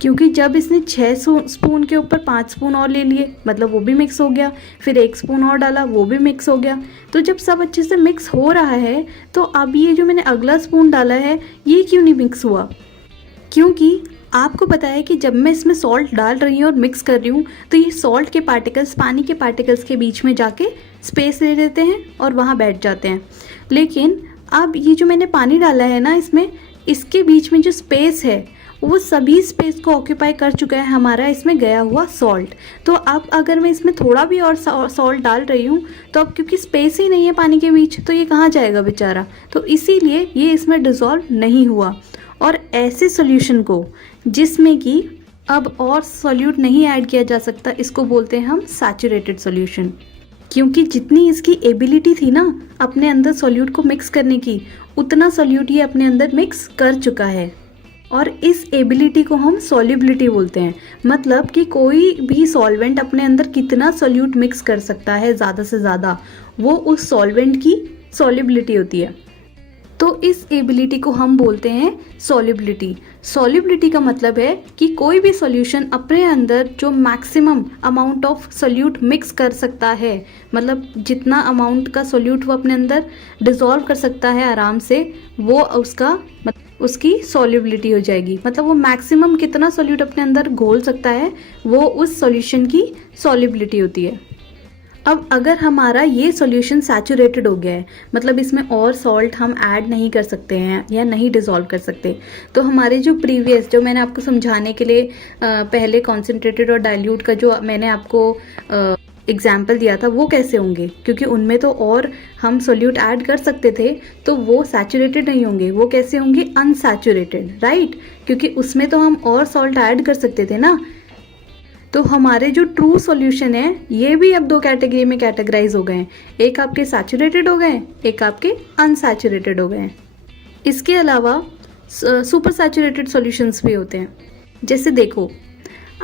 क्योंकि जब इसने 6 स्पून के ऊपर 5 स्पून और ले लिए, मतलब वो भी मिक्स हो गया, फिर 1 स्पून और डाला, वो भी मिक्स हो गया। तो जब सब अच्छे से मिक्स हो रहा है तो अब ये जो मैंने अगला स्पून डाला है ये क्यों नहीं मिक्स हुआ? क्योंकि आपको पता है कि जब मैं इसमें सॉल्ट डाल रही हूँ और मिक्स कर रही हूँ तो ये सॉल्ट के पार्टिकल्स पानी के पार्टिकल्स के बीच में जाके स्पेस ले लेते हैं और वहाँ बैठ जाते हैं। लेकिन अब ये जो मैंने पानी डाला है ना इसमें, इसके बीच में जो स्पेस है वो सभी स्पेस को ऑक्यूपाई कर चुका है हमारा इसमें गया हुआ सॉल्ट। तो अब अगर मैं इसमें थोड़ा भी और सॉल्ट डाल रही हूँ तो अब क्योंकि स्पेस ही नहीं है पानी के बीच तो ये कहाँ जाएगा बेचारा, तो इसीलिए ये इसमें डिज़ोल्व नहीं हुआ। और ऐसे सॉल्यूशन को जिसमें कि अब और सॉल्यूट नहीं ऐड किया जा सकता, इसको बोलते हैं हम सैचुरेटेड सॉल्यूशन। क्योंकि जितनी इसकी एबिलिटी थी ना अपने अंदर सॉल्यूट को मिक्स करने की, उतना सॉल्यूट ये अपने अंदर मिक्स कर चुका है। और इस एबिलिटी को हम सॉल्युबिलिटी बोलते हैं, मतलब कि कोई भी सॉल्वेंट अपने अंदर कितना सॉल्यूट मिक्स कर सकता है ज़्यादा से ज़्यादा, वो उस सॉल्वेंट की सॉल्युबिलिटी होती है। तो इस एबिलिटी को हम बोलते हैं सॉल्युबिलिटी। सॉल्युबिलिटी का मतलब है कि कोई भी सॉल्यूशन अपने अंदर जो maximum amount of solute mix कर सकता है, मतलब जितना अमाउंट का सोल्यूट वो अपने अंदर डिसॉल्व कर सकता है आराम से, वो उसकी सॉल्युबिलिटी हो जाएगी। मतलब वो मैक्सिमम कितना सोल्यूट अपने अंदर घोल सकता है, वो उस सॉल्यूशन की सॉल्युबिलिटी होती है। अब अगर हमारा ये सॉल्यूशन सैचुरेटेड हो गया है, मतलब इसमें और सॉल्ट हम ऐड नहीं कर सकते हैं या नहीं डिसॉल्व कर सकते, तो हमारे जो प्रीवियस, जो मैंने आपको समझाने के लिए पहले कॉन्सेंट्रेटेड और डाइल्यूट का जो मैंने आपको एग्जाम्पल दिया था, वो कैसे होंगे? क्योंकि उनमें तो और हम सोल्यूट ऐड कर सकते थे, तो वो सैचुरेटेड नहीं होंगे। वो कैसे होंगे? Unsaturated, right? क्योंकि उसमें तो हम और सॉल्ट ऐड कर सकते थे ना। तो हमारे जो ट्रू सॉल्यूशन है, ये भी अब दो कैटेगरी में कैटेगराइज हो गए हैं। एक आपके सैचुरेटेड हो गए, एक आपके अनसैचुरेटेड हो गए। इसके अलावा सुपर सैचुरेटेड सॉल्यूशंस भी होते हैं। जैसे देखो,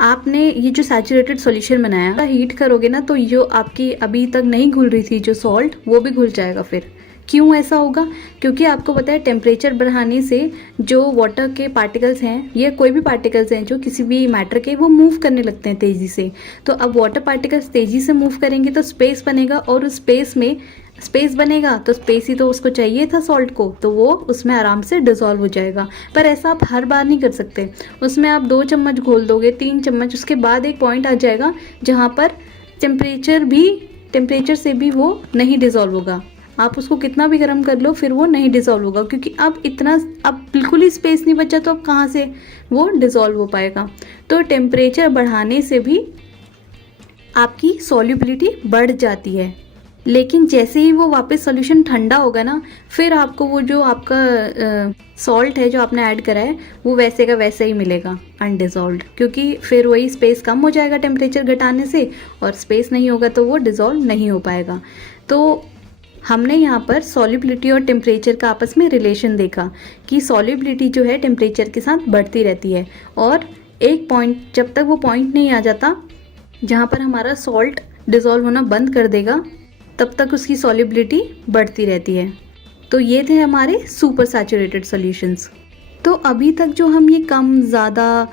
आपने ये जो सैचुरेटेड सॉल्यूशन बनाया, हीट करोगे ना, तो जो आपकी अभी तक नहीं घुल रही थी जो सॉल्ट, वो भी घुल जाएगा। फिर क्यों ऐसा होगा? क्योंकि आपको पता है टेम्परेचर बढ़ाने से जो वाटर के पार्टिकल्स हैं, ये कोई भी पार्टिकल्स हैं जो किसी भी मैटर के, वो मूव करने लगते हैं तेज़ी से। तो अब वाटर पार्टिकल्स तेज़ी से मूव करेंगे तो स्पेस बनेगा, और उस स्पेस में स्पेस बनेगा तो स्पेस ही तो उसको चाहिए था सॉल्ट को, तो वो उसमें आराम से डिसॉल्व हो जाएगा। पर ऐसा आप हर बार नहीं कर सकते। उसमें आप 2 चम्मच घोल दोगे, 3 चम्मच, उसके बाद एक पॉइंट आ जाएगा जहाँ पर टेम्परेचर से भी वो नहीं डिसॉल्व होगा। आप उसको कितना भी गर्म कर लो, फिर वो नहीं डिसॉल्व होगा, क्योंकि अब बिल्कुल ही स्पेस नहीं बचा, तो अब कहाँ से वो डिसॉल्व हो पाएगा? तो टेम्परेचर बढ़ाने से भी आपकी सॉल्युबिलिटी बढ़ जाती है। लेकिन जैसे ही वो वापस सॉल्यूशन ठंडा होगा ना, फिर आपको वो जो आपका सॉल्ट है जो आपने ऐड करा है, वो वैसे का वैसे ही मिलेगा अनडिसॉल्व्ड, क्योंकि फिर वही स्पेस कम हो जाएगा टेम्परेचर घटाने से, और स्पेस नहीं होगा तो वो डिसॉल्व नहीं हो पाएगा। तो हमने यहाँ पर सॉल्युबिलिटी और टेम्परेचर का आपस में रिलेशन देखा कि सॉल्युबिलिटी जो है टेम्परेचर के साथ बढ़ती रहती है, और एक पॉइंट, जब तक वो पॉइंट नहीं आ जाता जहाँ पर हमारा सॉल्ट डिसॉल्व होना बंद कर देगा, तब तक उसकी सॉल्युबिलिटी बढ़ती रहती है। तो ये थे हमारे सुपर सैचुरेटेड सॉल्यूशंस। तो अभी तक जो हम ये कम ज़्यादा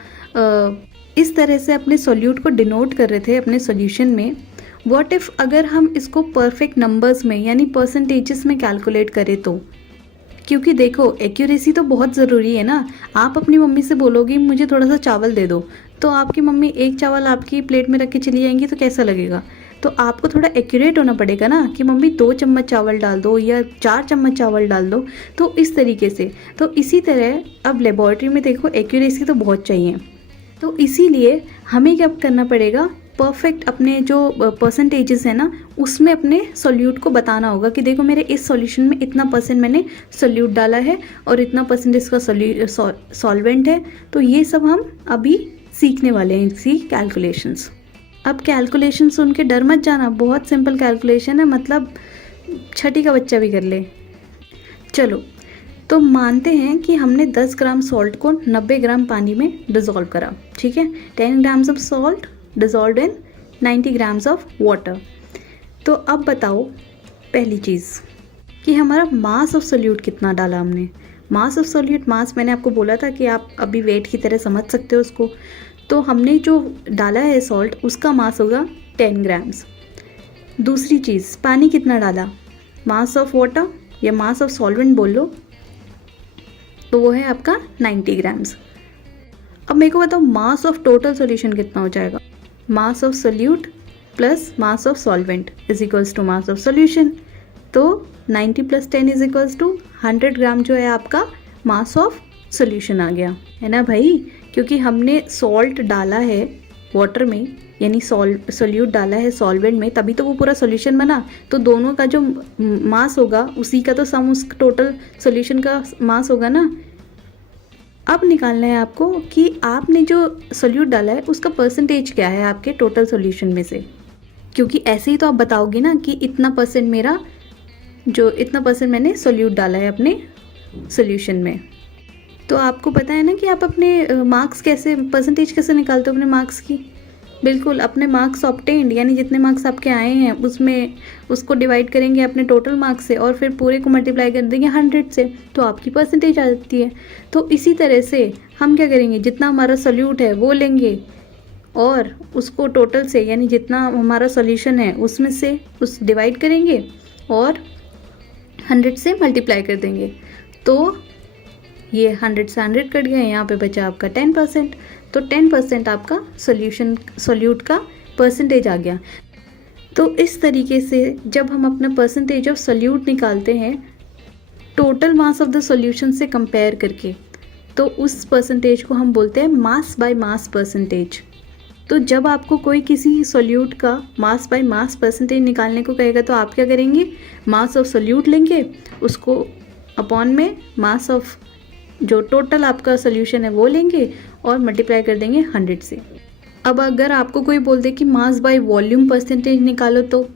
इस तरह से अपने सॉल्यूट को डिनोट कर रहे थे अपने सॉल्यूशन में, व्हाट इफ़ अगर हम इसको परफेक्ट नंबर्स में यानी परसेंटेजेस में कैलकुलेट करें तो? क्योंकि देखो, एक्यूरेसी तो बहुत ज़रूरी है ना। आप अपनी मम्मी से बोलोगी मुझे थोड़ा सा चावल दे दो, तो आपकी मम्मी एक चावल आपकी प्लेट में रख के चली जाएंगी, तो कैसा लगेगा? तो आपको थोड़ा एक्यूरेट होना पड़ेगा ना, कि मम्मी 2 चम्मच चावल डाल दो या 4 चम्मच चावल डाल दो। तो इस तरीके से, तो इसी तरह अब लेबॉरेटरी में देखो एक्यूरेसी तो बहुत चाहिए, तो इसीलिए हमें क्या करना पड़ेगा, परफेक्ट अपने जो परसेंटेजेस है ना, उसमें अपने सोल्यूट को बताना होगा कि देखो मेरे इस सॉल्यूशन में इतना परसेंट मैंने सोल्यूट डाला है और इतना परसेंट इसका सॉल्वेंट है। तो ये सब हम अभी सीखने वाले हैं, इसी कैलकुलेशंस। अब कैलकुलेशन सुन के डर मत जाना, बहुत सिंपल कैलकुलेशन है, मतलब छठी का बच्चा भी कर ले। चलो, तो मानते हैं कि हमने 10 ग्राम सॉल्ट को 90 ग्राम पानी में डिसॉल्व करा, ठीक है। 10 grams of salt dissolved in 90 grams of water. तो अब बताओ पहली चीज़ कि हमारा मास ऑफ सोल्यूट कितना डाला हमने। मास ऑफ सोल्यूट, मास मैंने आपको बोला था कि आप अभी वेट की तरह समझ सकते हो उसको। तो हमने जो डाला है सॉल्ट, उसका मास होगा 10 ग्राम्स। दूसरी चीज़, पानी कितना डाला, मास ऑफ वाटर या मास ऑफ सॉल्वेंट बोल लो, तो वो है आपका 90 ग्राम्स। अब मेरे को बताओ मास ऑफ टोटल सॉल्यूशन कितना हो जाएगा। Mass of solute plus mass of solvent is equals to mass of solution. तो 90 plus 10 is equals to 100 gram जो है आपका मास ऑफ सोल्यूशन आ गया, है ना भाई। क्योंकि हमने सॉल्ट डाला है वाटर में, यानी सोल्यूट डाला है सॉल्वेंट में, तभी तो वो पूरा सॉल्यूशन बना। तो दोनों का जो मास होगा उसी का तो सम उस टोटल सॉल्यूशन का मास होगा ना। अब निकालना है आपको कि आपने जो सोल्यूट डाला है उसका परसेंटेज क्या है आपके टोटल सॉल्यूशन में से। क्योंकि ऐसे ही तो आप बताओगे ना कि इतना परसेंट मैंने सोल्यूट डाला है अपने सॉल्यूशन में। तो आपको पता है ना कि आप अपने मार्क्स कैसे, परसेंटेज कैसे निकालते हो अपने मार्क्स की। बिल्कुल अपने मार्क्स ऑब्टेन्ड यानी जितने मार्क्स आपके आए हैं उसमें उसको डिवाइड करेंगे अपने टोटल मार्क्स से और फिर पूरे को मल्टीप्लाई कर देंगे 100 से, तो आपकी परसेंटेज आ जाती है। तो इसी तरह से हम क्या करेंगे, जितना हमारा सोल्यूट है वो लेंगे और उसको टोटल से यानी जितना हमारा सॉल्यूशन है उसमें से उस डिवाइड करेंगे और 100 से मल्टीप्लाई कर देंगे। तो ये 100 से 100 कट गए, यहाँ पे बचा आपका 10%। तो 10% आपका सोल्यूट का परसेंटेज आ गया। तो इस तरीके से जब हम अपना परसेंटेज ऑफ सोल्यूट निकालते हैं total mass of the solution से कंपेयर करके, तो उस परसेंटेज को हम बोलते हैं मास बाय मास परसेंटेज। तो जब आपको कोई किसी सोल्यूट का मास बाय मास परसेंटेज निकालने को कहेगा तो आप क्या करेंगे, मास ऑफ सोल्यूट लेंगे, उसको अपॉन में मास ऑफ जो टोटल आपका सोल्यूशन है वो लेंगे और मल्टीप्लाई कर देंगे 100 से। अब अगर आपको कोई बोल दे कि मास बाय वॉल्यूम परसेंटेज निकालो, तो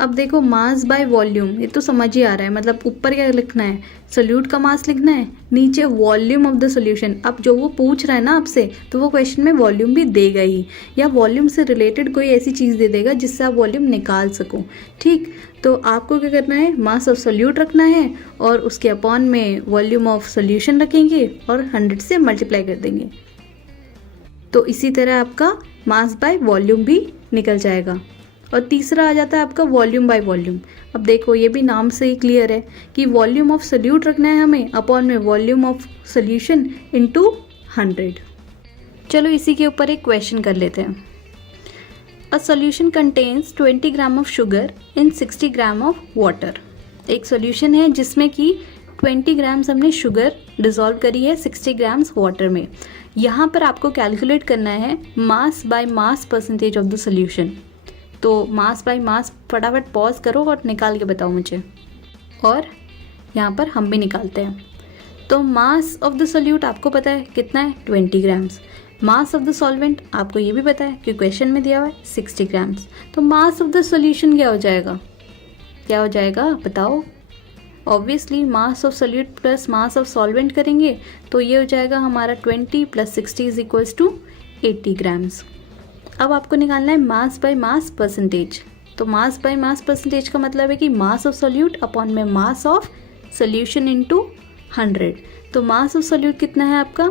अब देखो मास बाय वॉल्यूम ये तो समझ ही आ रहा है, मतलब ऊपर क्या लिखना है, सोल्यूट का मास लिखना है, नीचे वॉल्यूम ऑफ द सोल्यूशन। अब जो वो पूछ रहा है ना आपसे, तो वो क्वेश्चन में वॉल्यूम भी देगा ही, या वॉल्यूम से रिलेटेड कोई ऐसी चीज़ दे देगा जिससे आप वॉल्यूम निकाल सको। ठीक, तो आपको क्या करना है, मास ऑफ सोल्यूट रखना है और उसके अपॉन में वॉल्यूम ऑफ सोल्यूशन रखेंगे और 100 से मल्टीप्लाई कर देंगे। तो इसी तरह आपका मास बाय वॉल्यूम भी निकल जाएगा। और तीसरा आ जाता है आपका वॉल्यूम बाय वॉल्यूम। अब देखो ये भी नाम से ही क्लियर है कि वॉल्यूम ऑफ सोल्यूट रखना है हमें अपॉन में वॉल्यूम ऑफ सोल्यूशन इनटू 100। चलो इसी के ऊपर एक क्वेश्चन कर लेते हैं। A solution contains 20 gram of sugar in 60 gram of water. एक सोल्यूशन है जिसमें कि 20 ग्राम्स हमने शुगर डिज़ोल्व करी है 60 ग्राम्स वाटर में। यहाँ पर आपको कैलकुलेट करना है mass by mass percentage of the solution. तो मास बाय मास फटाफट पॉज करो और निकाल के बताओ मुझे, और यहाँ पर हम भी निकालते हैं। तो मास ऑफ द सोल्यूट आपको पता है कितना है, 20 grams. Mass of the solvent आपको ये भी पता है कि क्वेश्चन में दिया हुआ है 60 ग्राम्स। तो मास ऑफ द सोल्यूशन क्या हो जाएगा, क्या हो जाएगा बताओ। Obviously mass of solute plus mass of solvent करेंगे तो ये हो जाएगा हमारा 20 + 60 = 80 ग्राम्स। अब आपको निकालना है मास बाय मास परसेंटेज। तो मास बाय मास परसेंटेज का मतलब है कि मास ऑफ सोल्यूट अपॉन में मास ऑफ सोल्यूशन इनटू 100। तो मास ऑफ सोल्यूट कितना है आपका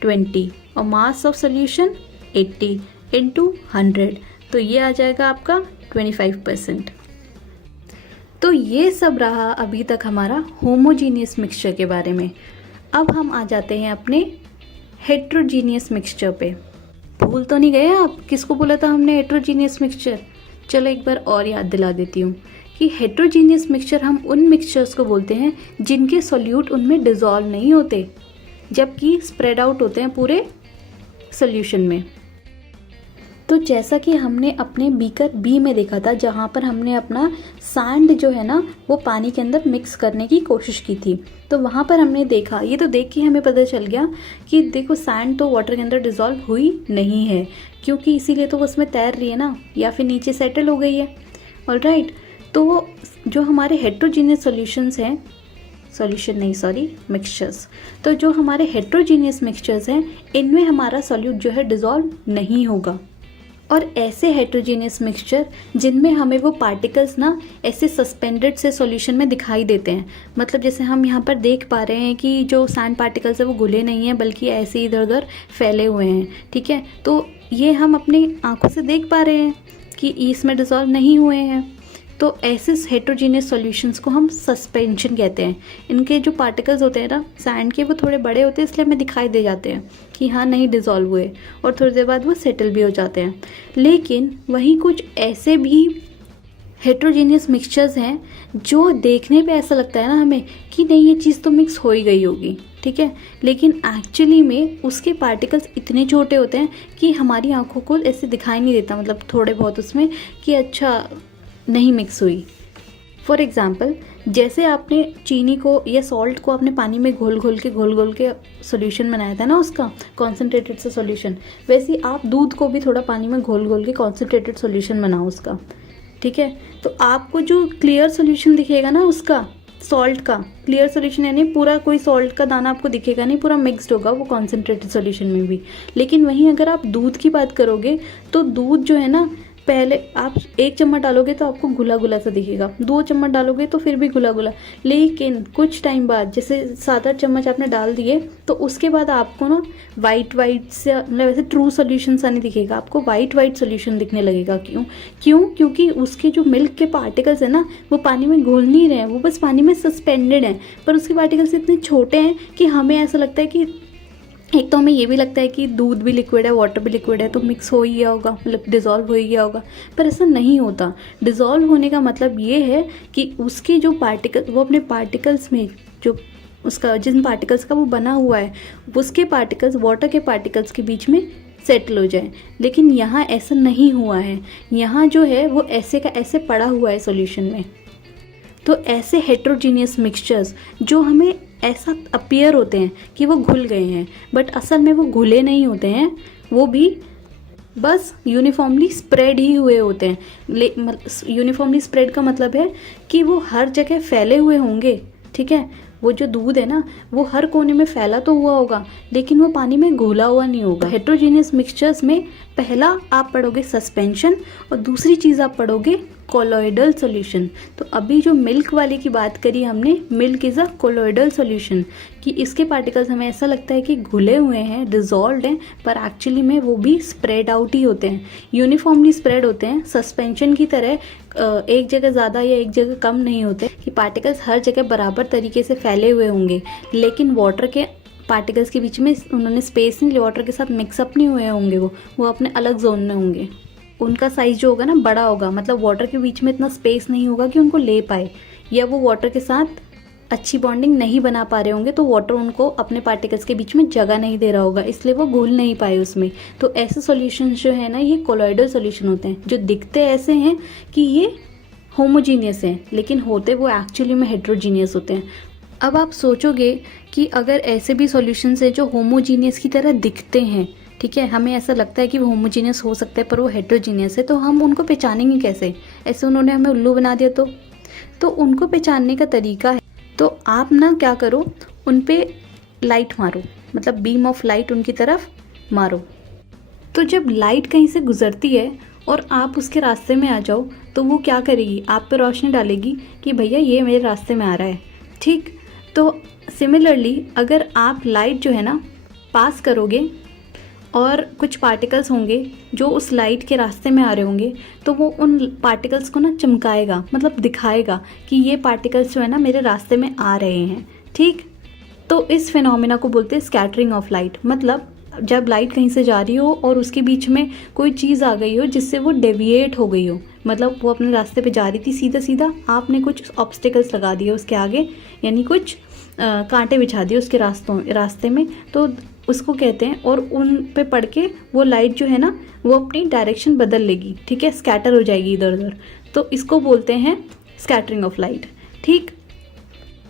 20 और मास ऑफ सोल्यूशन 80 इनटू 100, तो ये आ जाएगा आपका 25%। तो ये सब रहा अभी तक हमारा होमोजीनियस मिक्सचर के बारे में। अब हम आ जाते हैं अपने हेट्रोजीनियस मिक्सचर पे। भूल तो नहीं गए आप, किसको बोला था हमने हेट्रोजीनियस मिक्सचर? चलो एक बार और याद दिला देती हूँ कि हेट्रोजीनियस मिक्सचर हम उन मिक्सचर्स को बोलते हैं जिनके सॉल्यूट उनमें डिज़ोल्व नहीं होते जबकि स्प्रेड आउट होते हैं पूरे सॉल्यूशन में। तो जैसा कि हमने अपने बीकर बी में देखा था, जहाँ पर हमने अपना सैंड जो है ना वो पानी के अंदर मिक्स करने की कोशिश की थी, तो वहाँ पर हमने देखा, ये तो देख के हमें पता चल गया कि देखो सैंड तो वाटर के अंदर डिज़ोल्व हुई नहीं है, क्योंकि इसीलिए तो वो उसमें तैर रही है ना, या फिर नीचे सेटल हो गई है। ऑलराइट, तो जो हमारे हेट्रोजीनियस सॉल्यूशंस हैं, सॉल्यूशन नहीं सॉरी मिक्सचर्स, तो जो हमारे हेट्रोजीनियस मिक्सचर्स हैं इनमें हमारा सॉल्यूट जो है डिज़ोल्व नहीं होगा। और ऐसे हेट्रोजीनियस मिक्सचर जिनमें हमें वो पार्टिकल्स ना ऐसे सस्पेंडेड से सॉल्यूशन में दिखाई देते हैं, मतलब जैसे हम यहाँ पर देख पा रहे हैं कि जो सैंड पार्टिकल्स है वो घुले नहीं हैं बल्कि ऐसे इधर उधर फैले हुए हैं, ठीक है। तो ये हम अपनी आंखों से देख पा रहे हैं कि इसमें डिज़ोल्व नहीं हुए हैं। तो ऐसे हेट्रोजीनियस सॉल्यूशंस को हम सस्पेंशन कहते हैं। इनके जो पार्टिकल्स होते हैं ना सैंड के, वो थोड़े बड़े होते हैं, इसलिए हमें दिखाई दे जाते हैं कि हाँ नहीं डिज़ोल्व हुए, और थोड़ी देर बाद वो सेटल भी हो जाते हैं। लेकिन वहीं कुछ ऐसे भी हेट्रोजीनियस मिक्सचर्स हैं जो देखने पे ऐसा लगता है ना हमें कि नहीं ये चीज़ तो मिक्स हो ही गई होगी, ठीक है, लेकिन एक्चुअली में उसके पार्टिकल्स इतने छोटे होते हैं कि हमारी आंखों को ऐसे दिखाई नहीं देता, मतलब थोड़े बहुत उसमें कि अच्छा नहीं मिक्स हुई। फॉर एग्ज़ाम्पल, जैसे आपने चीनी को या सॉल्ट को आपने पानी में घोल घोल के सॉल्यूशन बनाया था ना, उसका कॉन्सेंट्रेटेड सा सॉल्यूशन, वैसे ही आप दूध को भी थोड़ा पानी में घोल के कॉन्सेंट्रेटेड सॉल्यूशन बनाओ उसका, ठीक है। तो आपको जो क्लियर सॉल्यूशन दिखेगा ना उसका, सॉल्ट का क्लियर सॉल्यूशन, यानी पूरा कोई सॉल्ट का दाना आपको दिखेगा नहीं, पूरा मिक्स्ड होगा वो कॉन्सेंट्रेटेड सॉल्यूशन में भी। लेकिन वहीं अगर आप दूध की बात करोगे तो दूध जो है ना, पहले आप 1 चम्मच डालोगे तो आपको घुला घुला सा दिखेगा, 2 चम्मच डालोगे तो फिर भी घुला घुला, लेकिन कुछ टाइम बाद जैसे 7-8 चम्मच आपने डाल दिए तो उसके बाद आपको ना वाइट वाइट से, मतलब वैसे ट्रू सोल्यूशन सा नहीं दिखेगा, आपको वाइट वाइट सोल्यूशन दिखने लगेगा। क्योंकि उसके जो मिल्क के पार्टिकल्स है ना वो पानी में घुल नहीं रहे हैं, वो बस पानी में सस्पेंडेड हैं, पर उसके पार्टिकल्स इतने छोटे हैं कि हमें ऐसा लगता है कि, एक तो हमें ये भी लगता है कि दूध भी लिक्विड है, वाटर भी लिक्विड है, तो मिक्स हो ही गया होगा, मतलब डिज़ोल्व हो ही गया होगा, पर ऐसा नहीं होता। डिज़ोल्व होने का मतलब ये है कि उसके जो पार्टिकल, वो अपने पार्टिकल्स में जो उसका जिन पार्टिकल्स का वो बना हुआ है, उसके पार्टिकल्स वाटर के पार्टिकल्स के बीच में सेटल हो जाए। लेकिन यहाँ ऐसा नहीं हुआ है, यहाँ जो है वो ऐसे का ऐसे पड़ा हुआ है सॉल्यूशन में। तो ऐसे हेट्रोजीनियस मिक्सचर्स जो हमें ऐसा अपीयर होते हैं कि वो घुल गए हैं, बट असल में वो घुले नहीं होते हैं, वो भी बस यूनिफॉर्मली स्प्रेड ही हुए होते हैं। यूनिफॉर्मली स्प्रेड का मतलब है कि वो हर जगह फैले हुए होंगे, ठीक है। वो जो दूध है ना वो हर कोने में फैला तो हुआ होगा, लेकिन वो पानी में घुला हुआ नहीं होगा। हेट्रोजीनियस मिक्सचर्स में पहला आप पढ़ोगे सस्पेंशन और दूसरी चीज़ आप पढ़ोगे कोलॉइडल सॉल्यूशन। तो अभी जो मिल्क वाले की बात करी हमने, milk is a colloidal solution, कि इसके पार्टिकल्स हमें ऐसा लगता है कि घुले हुए हैं, डिजॉल्व्ड हैं, पर एक्चुअली में वो भी स्प्रेड आउट ही होते हैं, यूनिफॉर्मली स्प्रेड होते हैं। सस्पेंशन की तरह एक जगह ज़्यादा या एक जगह कम नहीं होते कि पार्टिकल्स हर जगह बराबर तरीके से फैले हुए होंगे, लेकिन वाटर के पार्टिकल्स के बीच में उन्होंने स्पेस नहीं, वाटर के साथ मिक्सअप नहीं हुए होंगे, वो अपने अलग जोन में होंगे। उनका साइज जो होगा ना बड़ा होगा, मतलब वाटर के बीच में इतना स्पेस नहीं होगा कि उनको ले पाए, या वो वाटर के साथ अच्छी बॉन्डिंग नहीं बना पा रहे होंगे, तो वाटर उनको अपने पार्टिकल्स के बीच में जगह नहीं दे रहा होगा, इसलिए वो घुल नहीं पाए उसमें। तो ऐसे सॉल्यूशंस जो है ना ये कोलॉइडल सॉल्यूशन होते हैं, जो दिखते ऐसे हैं कि ये होमोजीनियस हैं, लेकिन होते वो एक्चुअली में हेट्रोजीनियस होते हैं। अब आप सोचोगे कि अगर ऐसे भी सॉल्यूशंस हैं जो होमोजीनियस की तरह दिखते हैं, ठीक है, हमें ऐसा लगता है कि वो होमोजीनियस हो सकता है पर वो हेट्रोजीनियस है, तो हम उनको पहचानेंगे कैसे? ऐसे उन्होंने हमें उल्लू बना दिया तो उनको पहचानने का तरीका है, तो आप ना क्या करो, उन पे लाइट मारो, मतलब बीम ऑफ लाइट उनकी तरफ मारो। तो जब लाइट कहीं से गुजरती है और आप उसके रास्ते में आ जाओ तो वो क्या करेगी, आप पे रोशनी डालेगी कि भैया ये मेरे रास्ते में आ रहा है, ठीक। तो सिमिलरली अगर आप लाइट जो है ना पास करोगे और कुछ पार्टिकल्स होंगे जो उस लाइट के रास्ते में आ रहे होंगे, तो वो उन पार्टिकल्स को ना चमकाएगा, मतलब दिखाएगा कि ये पार्टिकल्स जो है ना मेरे रास्ते में आ रहे हैं, ठीक। तो इस फिनोमिना को बोलते हैं स्कैटरिंग ऑफ लाइट। मतलब जब लाइट कहीं से जा रही हो और उसके बीच में कोई चीज़ आ गई हो जिससे वो डेविएट हो गई हो, मतलब वो अपने रास्ते पे जा रही थी सीधा सीधा, आपने कुछ ऑब्स्टिकल्स लगा दिए उसके आगे, यानी कुछ कांटे बिछा दिए उसके रास्ते में, तो उसको कहते हैं, और उन पे पड़ के वो लाइट जो है ना वो अपनी डायरेक्शन बदल लेगी, ठीक है, स्कैटर हो जाएगी इधर उधर, तो इसको बोलते हैं स्कैटरिंग ऑफ लाइट, ठीक।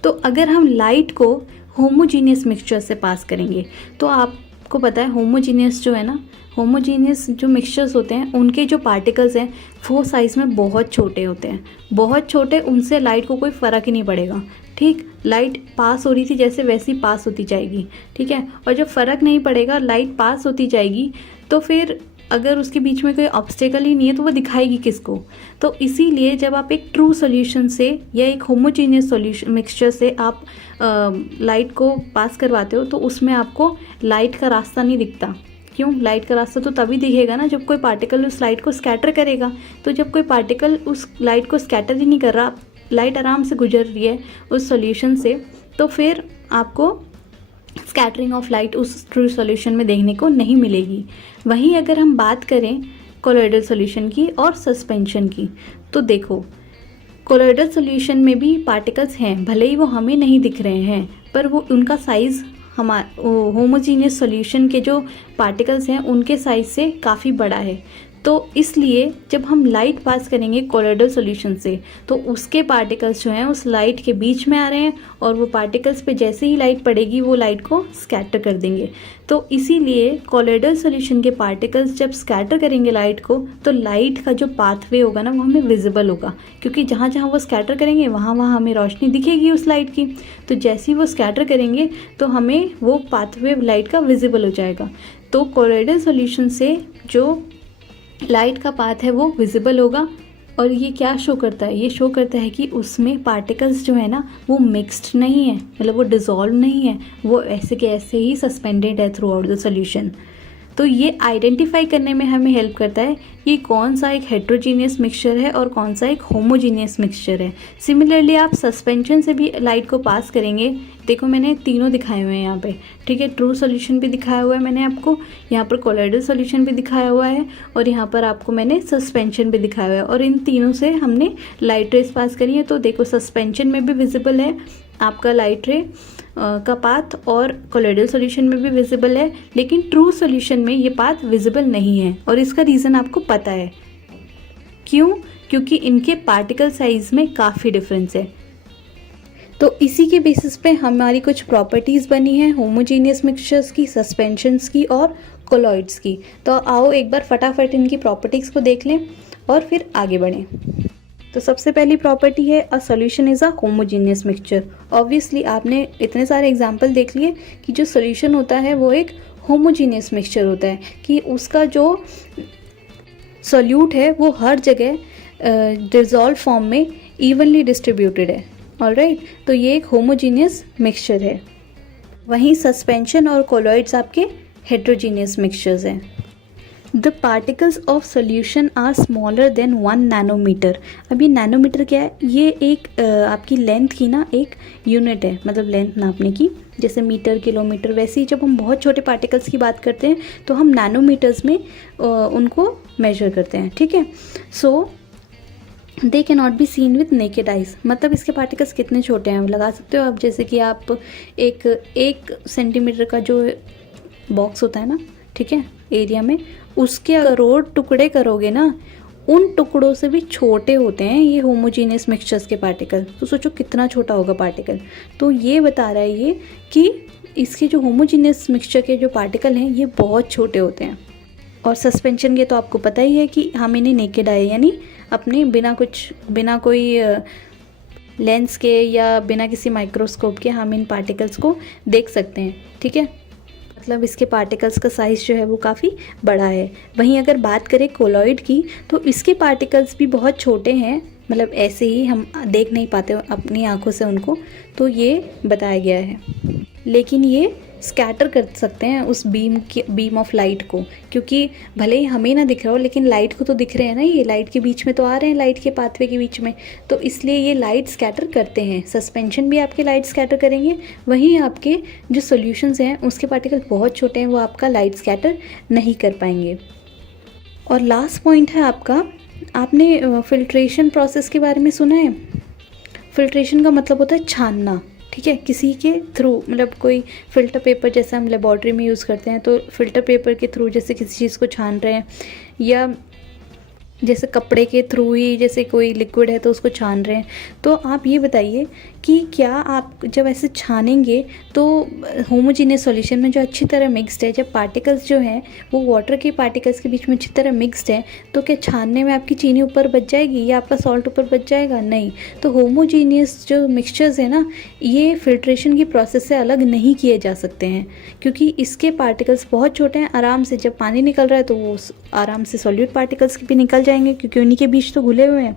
तो अगर हम लाइट को होमोजीनियस मिक्सचर से पास करेंगे, तो आपको पता है होमोजीनियस जो है ना, होमोजीनियस जो मिक्सचर्स होते हैं उनके जो पार्टिकल्स हैं वो साइज़ में बहुत छोटे होते हैं, बहुत छोटे, उनसे लाइट को कोई फ़र्क ही नहीं पड़ेगा, ठीक। लाइट पास हो रही थी जैसे वैसी पास होती जाएगी, ठीक है। और जब फ़र्क नहीं पड़ेगा, लाइट पास होती जाएगी, तो फिर अगर उसके बीच में कोई ऑब्स्टेकल ही नहीं है तो वो दिखाएगी किसको? तो इसीलिए जब आप एक ट्रू सॉल्यूशन से या एक होमोजीनियस सॉल्यूशन मिक्सचर से आप लाइट को पास करवाते हो तो उसमें आपको लाइट का रास्ता नहीं दिखता। क्यों? लाइट का रास्ता तो तभी दिखेगा ना जब कोई पार्टिकल उस लाइट को स्कैटर करेगा। तो जब कोई पार्टिकल उस लाइट को स्कैटर ही नहीं कर रहा, लाइट आराम से गुजर रही है उस सॉल्यूशन से, तो फिर आपको स्कैटरिंग ऑफ लाइट उस ट्रू सॉल्यूशन में देखने को नहीं मिलेगी। वहीं अगर हम बात करें कोलॉइडल सॉल्यूशन की और सस्पेंशन की, तो देखो कोलॉइडल सॉल्यूशन में भी पार्टिकल्स हैं, भले ही वो हमें नहीं दिख रहे हैं, पर वो उनका साइज़ होमोजीनियस सॉल्यूशन के जो पार्टिकल्स हैं उनके साइज़ से काफ़ी बड़ा है। तो इसलिए जब हम लाइट पास करेंगे कोलोइडल सॉल्यूशन से तो उसके पार्टिकल्स जो हैं उस लाइट के बीच में आ रहे हैं और वो पार्टिकल्स पे जैसे ही लाइट पड़ेगी वो लाइट को स्कैटर कर देंगे। तो इसीलिए कोलोइडल सॉल्यूशन के पार्टिकल्स जब स्कैटर करेंगे लाइट को तो लाइट का जो पाथवे होगा ना वो हमें विजिबल होगा, क्योंकि जहाँ जहाँ वो स्कैटर करेंगे वहाँ वहाँ हमें रोशनी दिखेगी उस लाइट की। तो जैसे ही वो स्कैटर करेंगे तो हमें वो पाथवे लाइट का विजिबल हो जाएगा। तो कोलोइडल सॉल्यूशन से जो लाइट का पाथ है वो विजिबल होगा। और ये क्या शो करता है, ये शो करता है कि उसमें पार्टिकल्स जो है ना वो मिक्स्ड नहीं है, मतलब वो डिज़ोल्व नहीं है, वो ऐसे के ऐसे ही सस्पेंडेड है थ्रू आउट द सॉल्यूशन। तो ये आइडेंटिफाई करने में हमें हेल्प करता है कि कौन सा एक हेट्रोजीनियस मिक्सचर है और कौन सा एक होमोजीनियस मिक्सचर है। सिमिलरली आप सस्पेंशन से भी लाइट को पास करेंगे। देखो मैंने तीनों दिखाए हुए हैं यहाँ पे, ठीक है। ट्रू सॉल्यूशन भी दिखाया हुआ है मैंने आपको, यहाँ पर कोलोइडल सॉल्यूशन भी दिखाया हुआ है और यहाँ पर आपको मैंने सस्पेंशन भी दिखाया हुआ है। और इन तीनों से हमने लाइट रेस पास करी है। तो देखो सस्पेंशन में भी विजिबल है आपका लाइट रे का पाथ और कोलोइडल सॉल्यूशन में भी विजिबल है, लेकिन ट्रू सॉल्यूशन में ये पाथ विजिबल नहीं है। और इसका रीज़न आपको पता है क्यों? क्योंकि इनके पार्टिकल साइज में काफ़ी डिफरेंस है। तो इसी के बेसिस पे हमारी कुछ प्रॉपर्टीज़ बनी हैं होमोजीनियस मिक्सचर्स की, सस्पेंशंस की और कोलॉइड्स की। तो आओ एक बार फटाफट इनकी प्रॉपर्टीज़ को देख लें और फिर आगे बढ़ें। तो सबसे पहली प्रॉपर्टी है a solution is a homogeneous mixture. Obviously आपने इतने सारे एग्जांपल देख लिए कि जो सॉल्यूशन होता है वो एक होमोजीनियस मिक्सचर होता है, कि उसका जो सॉल्यूट है वो हर जगह डिसॉल्व फॉर्म में इवनली डिस्ट्रीब्यूटेड है। ऑलराइट, तो ये एक होमोजीनियस मिक्सचर है। वहीं सस्पेंशन और कोलॉइड्स आपके हेट्रोजीनियस मिक्सचर्स हैं। The particles of solution are smaller than 1 nanometre. अब ये नैनोमीटर क्या है? ये एक आपकी लेंथ की ना एक यूनिट है, मतलब लेंथ नापने की। जैसे मीटर, किलोमीटर, वैसे ही जब हम बहुत छोटे पार्टिकल्स की बात करते हैं तो हम नैनोमीटर्स में उनको मेजर करते हैं, ठीक है। So they can not be seen with naked eyes. मतलब इसके पार्टिकल्स कितने छोटे हैं लगा सकते हो आप। जैसे कि आप एक सेंटीमीटर का जो बॉक्स होता है ना, ठीक है, एरिया में, उसके करोड़ टुकड़े करोगे ना, उन टुकड़ों से भी छोटे होते हैं ये होमोजीनियस मिक्सचर्स के पार्टिकल। तो सोचो कितना छोटा होगा पार्टिकल। तो ये बता रहा है ये कि इसके जो होमोजीनियस मिक्सचर के जो पार्टिकल हैं ये बहुत छोटे होते हैं। और सस्पेंशन के तो आपको पता ही है कि हम इन्हें नेकेड आए यानी अपने बिना कोई लेंस के या बिना किसी माइक्रोस्कोप के हम इन पार्टिकल्स को देख सकते हैं, ठीक है। मतलब इसके पार्टिकल्स का साइज़ जो है वो काफ़ी बड़ा है। वहीं अगर बात करें कोलॉइड की तो इसके पार्टिकल्स भी बहुत छोटे हैं, मतलब ऐसे ही हम देख नहीं पाते अपनी आंखों से उनको, तो ये बताया गया है। लेकिन ये स्कैटर कर सकते हैं उस बीम ऑफ लाइट को, क्योंकि भले ही हमें ना दिख रहा हो लेकिन लाइट को तो दिख रहे हैं ना, ये लाइट के बीच में तो आ रहे हैं, लाइट के पाथवे के बीच में, तो इसलिए ये लाइट स्कैटर करते हैं। सस्पेंशन भी आपके लाइट स्कैटर करेंगे, वहीं आपके जो सॉल्यूशंस हैं उसके पार्टिकल बहुत छोटे हैं, वो आपका लाइट स्कैटर नहीं कर पाएंगे। और लास्ट पॉइंट है आपका, आपने फिल्ट्रेशन प्रोसेस के बारे में सुना है? फिल्ट्रेशन का मतलब होता है छानना, ठीक है, किसी के थ्रू, मतलब कोई फिल्टर पेपर जैसे हम लेबॉर्ट्री में यूज़ करते हैं, तो फिल्टर पेपर के थ्रू जैसे किसी चीज़ को छान रहे हैं, या जैसे कपड़े के थ्रू ही जैसे कोई लिक्विड है तो उसको छान रहे हैं। तो आप ये बताइए कि क्या आप जब ऐसे छानेंगे तो होमोजीनियस सॉल्यूशन में जो अच्छी तरह मिक्स्ड है, जब पार्टिकल्स जो हैं वो वाटर के पार्टिकल्स के बीच में अच्छी तरह मिक्स्ड है, तो क्या छानने में आपकी चीनी ऊपर बच जाएगी या आपका सॉल्ट ऊपर बच जाएगा? नहीं। तो होमोजीनियस जो मिक्सचर्स है ना, ये फिल्ट्रेशन की प्रोसेस से अलग नहीं किए जा सकते हैं, क्योंकि इसके पार्टिकल्स बहुत छोटे हैं। आराम से जब पानी निकल रहा है तो वो आराम से सॉल्यूट पार्टिकल्स भी निकल जाएंगे, क्योंकि उन्हीं के बीच तो घुले हुए हैं।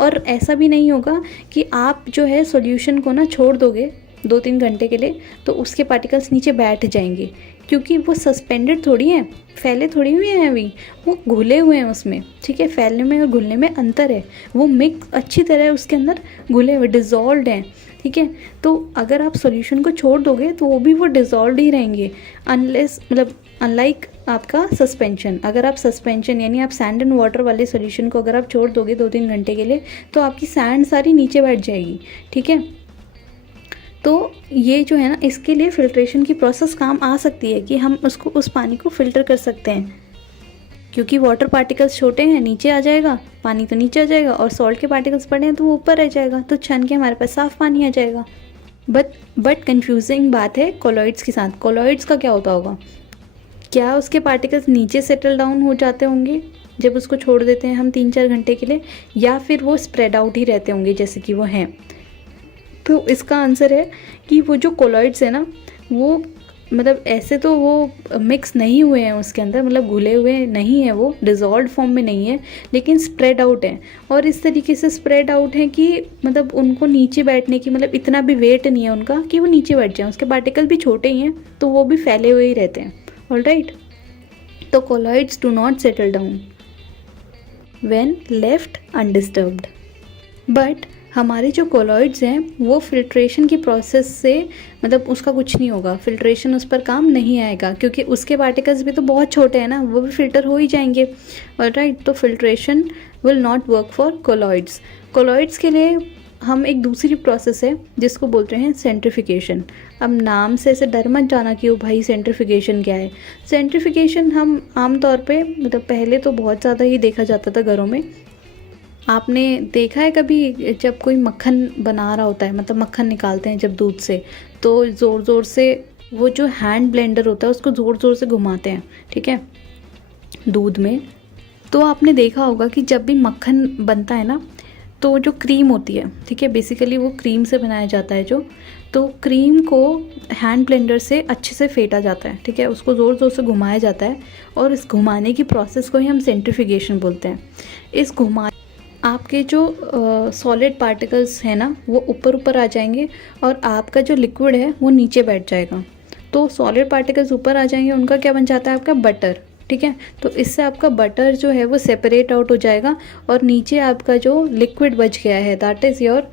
और ऐसा भी नहीं होगा कि आप जो है सॉल्यूशन को ना छोड़ दोगे 2-3 घंटे के लिए तो उसके पार्टिकल्स नीचे बैठ जाएंगे, क्योंकि वो सस्पेंडेड थोड़ी हैं, फैले थोड़ी हुए हैं, अभी वो घुले हुए हैं उसमें, ठीक है। फैलने में और घुलने में अंतर है, वो मिक्स अच्छी तरह उसके अंदर घुले हुए डिज़ोल्व्ड हैं, ठीक है। तो अगर आप सॉल्यूशन को छोड़ दोगे तो वो भी वो डिज़ोल्व्ड ही रहेंगे, अनलाइक आपका सस्पेंशन। अगर आप सस्पेंशन यानी आप सैंड एंड वाटर वाले सॉल्यूशन को अगर आप छोड़ दोगे 2-3 घंटे के लिए तो आपकी सैंड सारी नीचे बैठ जाएगी, ठीक है। तो ये जो है ना, इसके लिए फ़िल्ट्रेशन की प्रोसेस काम आ सकती है कि हम उस पानी को फ़िल्टर कर सकते हैं। क्योंकि वाटर पार्टिकल्स छोटे हैं, नीचे आ जाएगा, पानी तो नीचे आ जाएगा, और सॉल्ट के पार्टिकल्स बड़े हैं तो वो ऊपर रह जाएगा, तो छन के हमारे पास साफ पानी आ जाएगा। बट कंफ्यूजिंग बात है कोलॉइड्स के साथ। कोलॉइड्स का क्या होता होगा? क्या उसके पार्टिकल्स नीचे सेटल डाउन हो जाते होंगे जब उसको छोड़ देते हैं हम 3-4 घंटे के लिए, या फिर वो स्प्रेड आउट ही रहते होंगे जैसे कि वो हैं? तो इसका आंसर है कि वो जो कोलॉइड्स है ना, वो मतलब ऐसे तो वो मिक्स नहीं हुए हैं उसके अंदर, मतलब घुले हुए नहीं है, वो डिज़ोल्व फॉर्म में नहीं है, लेकिन स्प्रेड आउट है। और इस तरीके से स्प्रेड आउट है कि मतलब उनको नीचे बैठने की, मतलब इतना भी वेट नहीं है उनका कि वो नीचे बैठ जाएं। उसके पार्टिकल भी छोटे ही हैं तो वो भी फैले हुए ही रहते हैं। ऑलराइट, तो colloids do not settle down when left undisturbed. But हमारे जो कोलॉइड्स हैं वो फिल्ट्रेशन की प्रोसेस से, मतलब उसका कुछ नहीं होगा, फिल्ट्रेशन उस पर काम नहीं आएगा, क्योंकि उसके पार्टिकल्स भी तो बहुत छोटे हैं ना, वो भी फिल्टर हो ही जाएंगे। ऑलराइट, तो filtration will not work for colloids. Colloids के लिए हम एक दूसरी प्रोसेस है जिसको बोलते हैं सेंट्रिफिकेशन। अब नाम से ऐसे डर मत जाना कि ओ भाई सेंट्रिफिकेशन क्या है। सेंट्रिफिकेशन हम आमतौर पे, मतलब पहले तो बहुत ज़्यादा ही देखा जाता था घरों में। आपने देखा है कभी जब कोई मक्खन बना रहा होता है, मतलब मक्खन निकालते हैं जब दूध से, तो ज़ोर ज़ोर से वो जो हैंड ब्लेंडर होता है उसको ज़ोर ज़ोर से घुमाते हैं, ठीक है, दूध में। तो आपने देखा होगा कि जब भी मक्खन बनता है ना, तो जो क्रीम होती है, ठीक है, बेसिकली वो क्रीम से बनाया जाता है जो, तो क्रीम को हैंड ब्लेंडर से अच्छे से फेंटा जाता है, ठीक है, उसको ज़ोर ज़ोर से घुमाया जाता है, और इस घुमाने की प्रोसेस को ही हम सेंट्रिफिकेशन बोलते हैं। इस आपके जो सॉलिड पार्टिकल्स हैं ना वो ऊपर ऊपर आ जाएंगे, और आपका जो लिक्विड है वो नीचे बैठ जाएगा। तो सॉलिड पार्टिकल्स ऊपर आ जाएंगे, उनका क्या बन जाता है? आपका बटर, ठीक है। तो इससे आपका बटर जो है वो सेपरेट आउट हो जाएगा, और नीचे आपका जो लिक्विड बच गया है that is your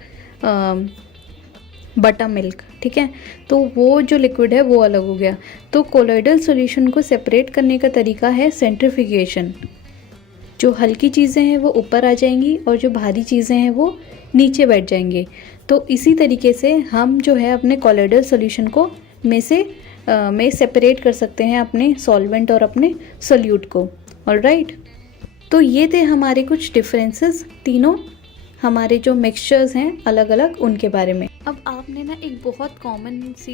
butter milk, ठीक है। तो वो जो लिक्विड है वो अलग हो गया। तो कोलॉइडल सॉल्यूशन को सेपरेट करने का तरीका है सेंट्रिफिकेशन। जो हल्की चीज़ें हैं वो ऊपर आ जाएंगी, और जो भारी चीज़ें हैं वो नीचे बैठ जाएंगे। तो इसी तरीके से हम जो है अपने कोलॉइडल सॉल्यूशन को में सेपरेट कर सकते हैं अपने सॉल्वेंट और अपने सोल्यूट को। ऑलराइट, तो ये थे हमारे कुछ डिफरेंसेस, तीनों हमारे जो मिक्सचर्स हैं अलग अलग, उनके बारे में। अब आपने ना एक बहुत कॉमन सी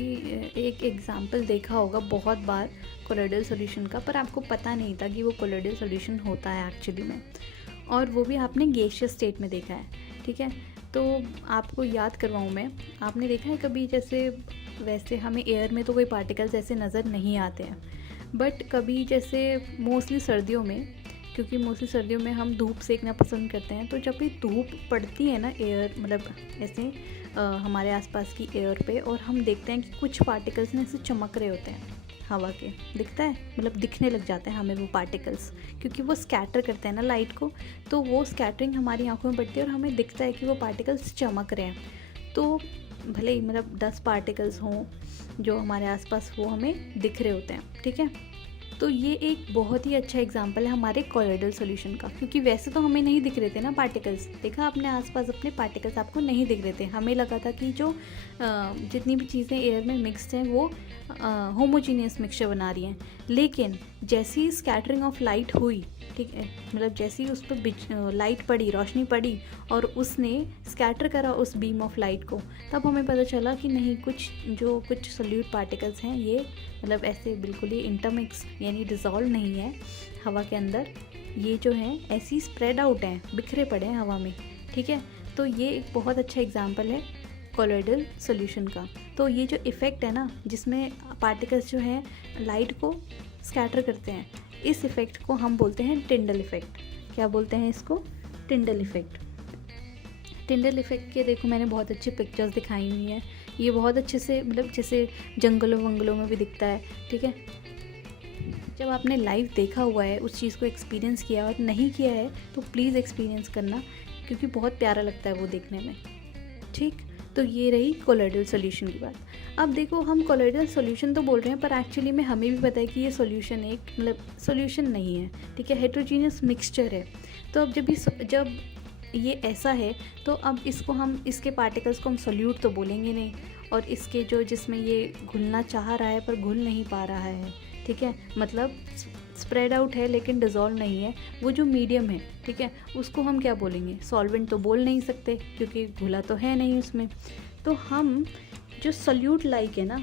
एक एग्जांपल देखा होगा बहुत बार कोलॉइडल सॉल्यूशन का, पर आपको पता नहीं था कि वो कोलॉइडल सॉल्यूशन होता है एक्चुअली में, और वो भी आपने गैसियस स्टेट में देखा है, ठीक है। तो आपको याद करवाऊँ मैं, आपने देखा है कभी, जैसे वैसे हमें एयर में तो कोई पार्टिकल्स ऐसे नज़र नहीं आते हैं, बट कभी जैसे मोस्टली सर्दियों में, क्योंकि मोस्टली सर्दियों में हम धूप सेकना पसंद करते हैं, तो जब भी धूप पड़ती है ना एयर, मतलब ऐसे हमारे आसपास की एयर पे, और हम देखते हैं कि कुछ पार्टिकल्स ना ऐसे चमक रहे होते हैं हवा के, दिखता है, मतलब दिखने लग जाते हैं हमें वो पार्टिकल्स, क्योंकि वो स्कैटर करते हैं ना लाइट को, तो वो स्कैटरिंग हमारी आंखों में पड़ती है और हमें दिखता है कि वो पार्टिकल्स चमक रहे हैं। तो भले ही मतलब 10 पार्टिकल्स हों जो हमारे आसपास, वो हमें दिख रहे होते हैं, ठीक है। तो ये एक बहुत ही अच्छा एग्जांपल है हमारे कोलॉइडल सॉल्यूशन का, क्योंकि वैसे तो हमें नहीं दिख रहे थे ना पार्टिकल्स, देखा अपने आसपास अपने पार्टिकल्स आपको नहीं दिख रहे थे, हमें लगा था कि जो जितनी भी चीज़ें एयर में मिक्स्ड हैं वो होमोजीनियस मिक्सचर बना रही हैं। लेकिन जैसी ही स्कैटरिंग ऑफ लाइट हुई, ठीक है, मतलब जैसे ही उस पर लाइट पड़ी, रोशनी पड़ी, और उसने स्कैटर करा उस बीम ऑफ लाइट को, तब हमें पता चला कि नहीं, कुछ सोल्यूट पार्टिकल्स हैं ये, मतलब ऐसे बिल्कुल ही इंटरमिक्स यानी डिज़ोल्व नहीं है हवा के अंदर, ये जो हैं ऐसी स्प्रेड आउट हैं, बिखरे पड़े हैं हवा में, ठीक है। तो ये एक बहुत अच्छा एग्जांपल है कोलॉइडल सॉल्यूशन का। तो ये जो इफ़ेक्ट है ना, जिसमें पार्टिकल्स जो हैं लाइट को स्कैटर करते हैं, इस इफ़ेक्ट को हम बोलते हैं टिंडल इफ़ेक्ट। क्या बोलते हैं इसको? टिंडल इफ़ेक्ट। टिंडल इफ़ेक्ट के देखो मैंने बहुत अच्छी पिक्चर्स दिखाई हुई हैं, ये बहुत अच्छे से, मतलब जैसे जंगलों वंगलों में भी दिखता है, ठीक है। जब आपने लाइव देखा हुआ है, उस चीज़ को एक्सपीरियंस किया और नहीं किया है, तो प्लीज़ एक्सपीरियंस करना, क्योंकि बहुत प्यारा लगता है वो देखने में, ठीक। तो ये रही कोलॉइडल सॉल्यूशन की बात। अब देखो, हम कोलॉइडल सॉल्यूशन तो बोल रहे हैं, पर एक्चुअली में हमें भी पता है कि ये सॉल्यूशन एक, मतलब सॉल्यूशन नहीं है, ठीक है, हेट्रोजीनियस मिक्सचर है। तो अब जब ये ऐसा है, तो अब इसके पार्टिकल्स को हम सॉल्यूट तो बोलेंगे नहीं, और इसके जिसमें ये घुलना चाह रहा है पर घुल नहीं पा रहा है, ठीक है, मतलब स्प्रेड आउट है लेकिन डिज़ोल्व नहीं है, वो जो मीडियम है, ठीक है, उसको हम क्या बोलेंगे? सॉल्वेंट तो बोल नहीं सकते क्योंकि घुला तो है नहीं उसमें। तो हम जो सॉल्यूट लाइक है ना,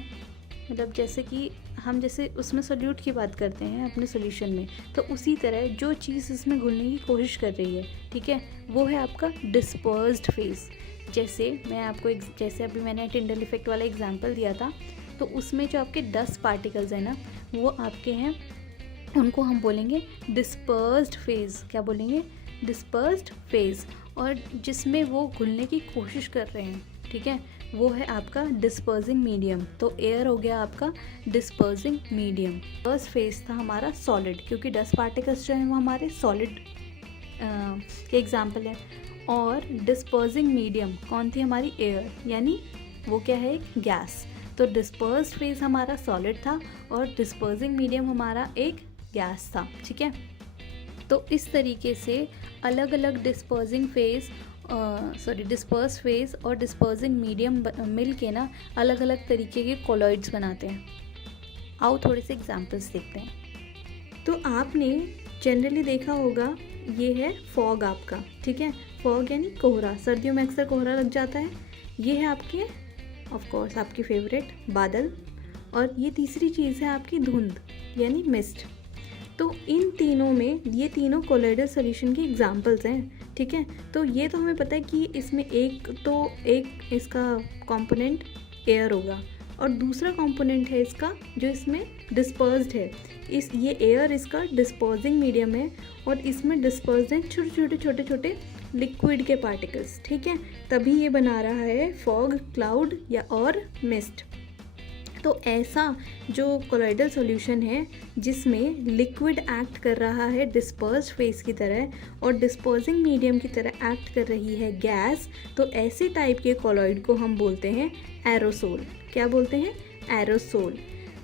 मतलब जैसे कि हम जैसे उसमें सॉल्यूट की बात करते हैं अपने सॉल्यूशन में, तो उसी तरह जो चीज़ इसमें घुलने की कोशिश कर रही है, ठीक है, वो है आपका डिस्पर्स्ड फेज। जैसे मैं आपको जैसे अभी मैंने टिंडल इफेक्ट वाला एग्जांपल दिया था, तो उसमें जो आपके डस्ट पार्टिकल्स हैं ना, वो आपके हैं, उनको हम बोलेंगे डिस्पर्स्ड फेज। क्या बोलेंगे? Dispersed phase. और जिसमें वो घुलने की कोशिश कर रहे हैं, ठीक है, वो है आपका डिस्पर्सिंग मीडियम। तो एयर हो गया आपका डिस्पर्सिंग मीडियम। फर्स्ट फेज था हमारा सॉलिड, क्योंकि डस्ट पार्टिकल्स जो हैं वो हमारे सॉलिड के एग्जाम्पल है। और डिस्पर्सिंग मीडियम कौन थी? हमारी एयर, यानी वो क्या है? गैस। तो डिस्पर्स्ड फेज हमारा सॉलिड था और डिस्पर्सिंग मीडियम हमारा एक गैस था, ठीक है। तो इस तरीके से अलग अलग डिस्पर्सिंग फेज डिस्पर्स फेज और डिस्पर्सिंग मीडियम मिल के ना अलग अलग तरीके के कोलॉइड्स बनाते हैं। आओ थोड़े से एग्जांपल्स देखते हैं। तो आपने जनरली देखा होगा, ये है फॉग आपका, ठीक है। फॉग यानी कोहरा, सर्दियों में अक्सर कोहरा लग जाता है। ये है आपके ऑफ कोर्स आपकी फेवरेट बादल। और ये तीसरी चीज़ है आपकी धुंध यानी मिस्ट। तो इन तीनों में, ये तीनों कोलाइडल सॉल्यूशन के एग्जांपल्स हैं, ठीक है। तो ये तो हमें पता है कि इसमें एक इसका कंपोनेंट एयर होगा और दूसरा कंपोनेंट है इसका जो इसमें डिस्पर्स्ड है। ये एयर इसका डिस्पर्सिंग मीडियम है और इसमें डिस्पर्स्ड हैं छोटे छोटे लिक्विड के पार्टिकल्स, ठीक है। तभी ये बना रहा है फॉग, क्लाउड या और मिस्ट। तो ऐसा जो कोलॉइडल सॉल्यूशन है जिसमें लिक्विड एक्ट कर रहा है डिस्पर्स्ड फेज की तरह और डिस्पर्सिंग मीडियम की तरह एक्ट कर रही है गैस, तो ऐसे टाइप के कोलॉइड को हम बोलते हैं एरोसोल। क्या बोलते हैं? एरोसोल।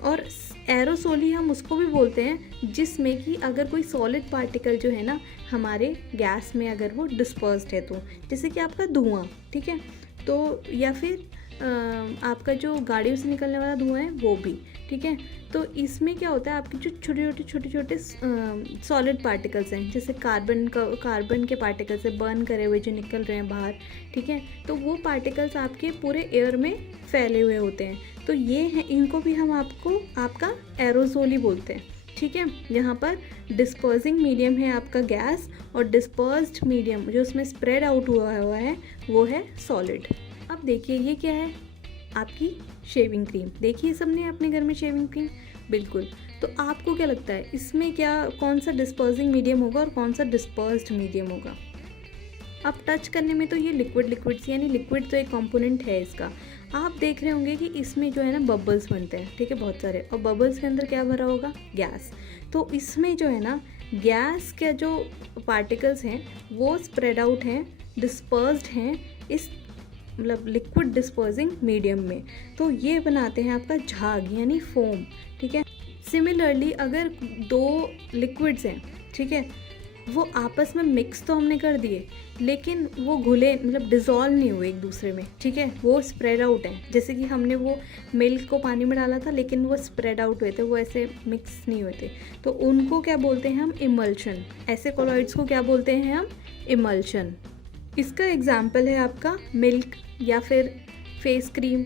और एरोसोल ही हम उसको भी बोलते हैं जिसमें कि अगर कोई सॉलिड पार्टिकल जो है ना हमारे गैस में अगर वो डिस्पर्स्ड है, तो जैसे कि आपका धुआं, ठीक है, तो या फिर आपका जो गाड़ियों से निकलने वाला धुआं है वो भी, ठीक है। तो इसमें क्या होता है, आपकी जो छोटे छोटे सॉलिड पार्टिकल्स हैं, जैसे कार्बन के पार्टिकल्स है बर्न करे हुए जो निकल रहे हैं बाहर, ठीक है, तो वो पार्टिकल्स आपके पूरे एयर में फैले हुए होते हैं। तो ये हैं, इनको भी हम आपका एरोसोल ही बोलते हैं, ठीक है। यहाँ पर डिस्पर्सिंग मीडियम है आपका गैस और डिस्पर्स्ड मीडियम जो उसमें स्प्रेड आउट हुआ है वो है सॉलिड। अब देखिए ये क्या है? आपकी शेविंग क्रीम। देखिए सबने अपने घर में शेविंग क्रीम, बिल्कुल। तो आपको क्या लगता है इसमें कौन सा डिस्पर्सिंग मीडियम होगा और कौन सा डिस्पर्स्ड मीडियम होगा? अब टच करने में तो ये लिक्विड यानी लिक्विड तो एक कंपोनेंट है इसका। आप देख रहे होंगे कि इसमें जो है ना बबल्स बनते हैं, ठीक है, बहुत सारे, और बबल्स के अंदर क्या भरा होगा? गैस। तो इसमें जो है ना गैस के जो पार्टिकल्स हैं वो स्प्रेड आउट हैं, डिस्पर्स्ड हैं इस मतलब लिक्विड डिस्पर्सिंग मीडियम में। तो ये बनाते हैं आपका झाग यानी फोम, ठीक है। सिमिलरली अगर दो लिक्विड्स हैं, ठीक है, वो आपस में मिक्स तो हमने कर दिए लेकिन वो घुले मतलब डिज़ोल्व नहीं हुए एक दूसरे में, ठीक है, वो स्प्रेड आउट है। जैसे कि हमने वो मिल्क को पानी में डाला था लेकिन वो स्प्रेड आउट हुए थे, वो ऐसे मिक्स नहीं हुए थे, तो उनको क्या बोलते हैं हम? इमल्शन। ऐसे कोलॉइड्स को क्या बोलते हैं हम? इमल्शन। इसका एग्जाम्पल है आपका मिल्क या फिर फेस क्रीम,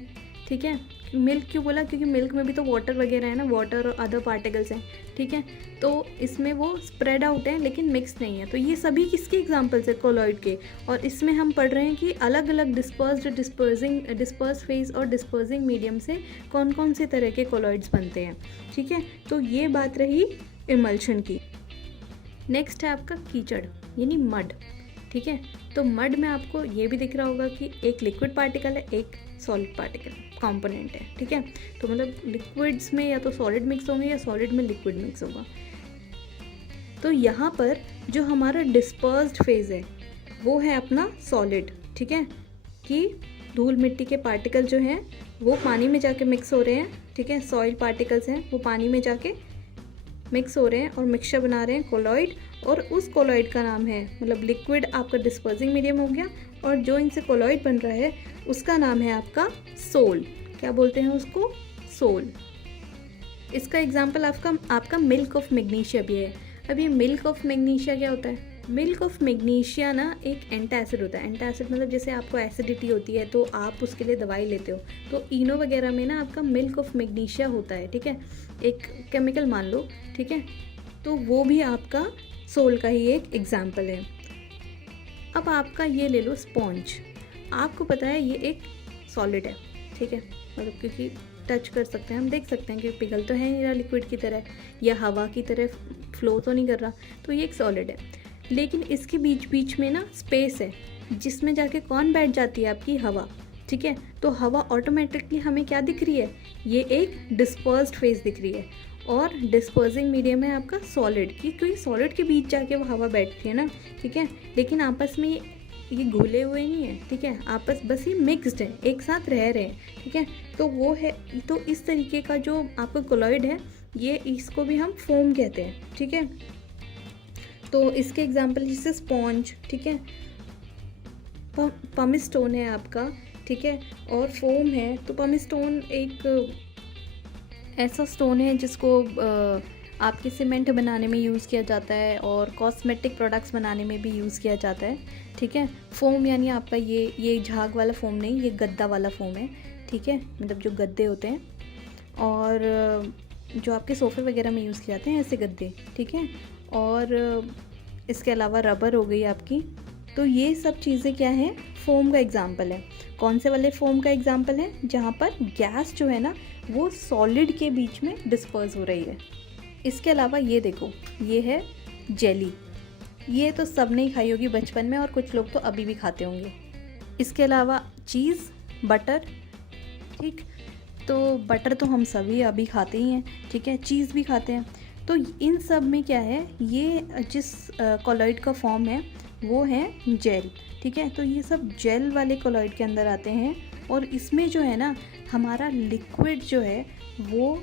ठीक है। मिल्क क्यों बोला? क्योंकि मिल्क में भी तो वाटर वगैरह है ना, वाटर और अदर पार्टिकल्स हैं, ठीक है। तो इसमें वो स्प्रेड आउट है लेकिन मिक्स नहीं है। तो ये सभी किसके एग्जांपल्स है? कोलॉइड के। और इसमें हम पढ़ रहे हैं कि अलग अलग डिस्पर्स फेज और डिस्पर्सिंग मीडियम से कौन कौन से तरह के कोलॉइड्स बनते हैं, ठीक है। तो ये बात रही इमल्शन की। नेक्स्ट है आपका कीचड़ यानी मड, ठीक है। तो मड में आपको ये भी दिख रहा होगा कि एक लिक्विड पार्टिकल है, एक सॉलिड पार्टिकल कंपोनेंट है, ठीक है। तो मतलब लिक्विड्स में या तो सॉलिड मिक्स होंगे या सॉलिड में लिक्विड मिक्स होगा। तो यहाँ पर जो हमारा डिस्पर्स्ड फेज है वो है अपना सॉलिड, ठीक है, कि धूल मिट्टी के पार्टिकल जो हैं वो पानी में जाके मिक्स हो रहे हैं, ठीक है। सॉइल पार्टिकल्स हैं वो पानी में जाके मिक्स हो रहे हैं और मिक्सचर बना रहे हैं कोलॉइड, और उस कोलॉइड का नाम है मतलब लिक्विड आपका डिस्पर्सिंग मीडियम हो गया, और जो इनसे कोलॉइड बन रहा है उसका नाम है आपका सोल। क्या बोलते हैं उसको? सोल। इसका एग्जांपल आपका मिल्क ऑफ मैग्नीशिया भी है। अब ये मिल्क ऑफ मैग्नीशिया क्या होता है? मिल्क ऑफ मैग्नीशिया ना एक एंटासिड होता है। एंटासिड मतलब जैसे आपको एसिडिटी होती है तो आप उसके लिए दवाई लेते हो, तो इनो वगैरह में ना आपका मिल्क ऑफ मैग्नीशिया होता है, ठीक है, एक केमिकल मान लो, ठीक है। तो वो भी आपका सोल का ही एक एग्जाम्पल है। अब आपका ये ले लो स्पॉन्ज। आपको पता है ये एक सॉलिड है, ठीक है, मतलब क्योंकि टच कर सकते हैं, हम देख सकते हैं कि पिघल तो है नहीं रहा लिक्विड की तरह या हवा की तरह फ्लो तो नहीं कर रहा, तो ये एक सॉलिड है। लेकिन इसके बीच बीच में ना स्पेस है जिसमें जाके कौन बैठ जाती है? आपकी हवा, ठीक है। तो हवा ऑटोमेटिकली हमें क्या दिख रही है? ये एक डिस्पर्स्ड फेज दिख रही है, और डिस्पर्सिंग मीडियम है आपका सॉलिड की, क्योंकि सॉलिड के बीच जाके वो हवा बैठती है ना, ठीक है। लेकिन आपस में ये घुले हुए नहीं है, ठीक है, आपस बस ये मिक्स्ड है, एक साथ रह रहे हैं, ठीक है। तो वो है, तो इस तरीके का जो आपका कोलॉइड है, ये इसको भी हम फोम कहते हैं, ठीक है। तो इसके एग्जांपल जैसे स्पॉन्ज, ठीक है, पमिस स्टोन है आपका, ठीक है, और फोम है। तो पमिस स्टोन एक ऐसा स्टोन है जिसको आपके सीमेंट बनाने में यूज़ किया जाता है और कॉस्मेटिक प्रोडक्ट्स बनाने में भी यूज़ किया जाता है, ठीक है। फोम यानी आपका ये झाग वाला फोम नहीं, ये गद्दा वाला फोम है, ठीक है, मतलब जो गद्दे होते हैं और जो आपके सोफ़े वगैरह में यूज़ किए जाते हैं ऐसे गद्दे, ठीक है। और इसके अलावा रबर हो गई आपकी। तो ये सब चीज़ें क्या हैं? फोम का एग्जाम्पल है। कौन से वाले फोम का एग्जाम्पल है? जहाँ पर गैस जो है ना वो सॉलिड के बीच में डिस्पर्स हो रही है। इसके अलावा ये देखो, ये है जेली। ये तो सब ने ही खाई होगी बचपन में, और कुछ लोग तो अभी भी खाते होंगे। इसके अलावा चीज़, बटर, ठीक, तो बटर तो हम सभी अभी खाते ही हैं, ठीक है, चीज़ भी खाते हैं। तो इन सब में क्या है, ये जिस कोलॉइड का फॉर्म है वो है जेल, ठीक है। तो ये सब जेल वाले कोलॉइड के अंदर आते हैं, और इसमें जो है ना हमारा लिक्विड जो है वो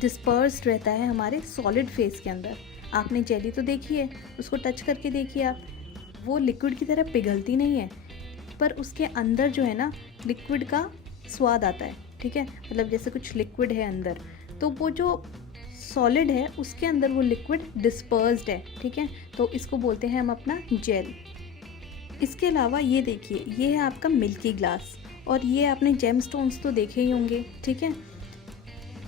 डिस्पर्स्ड रहता है हमारे सॉलिड फेस के अंदर। आपने जेली तो देखी है, उसको टच करके देखिए आप, वो लिक्विड की तरह पिघलती नहीं है, पर उसके अंदर जो है ना लिक्विड का स्वाद आता है, ठीक है, मतलब जैसे कुछ लिक्विड है अंदर, तो वो जो सॉलिड है उसके अंदर वो लिक्विड डिस्पर्स्ड है, ठीक है। तो इसको बोलते हैं हम अपना जेल। इसके अलावा ये देखिए, ये है आपका मिल्की ग्लास, और ये आपने जेम स्टोन्स तो देखे ही होंगे, ठीक है,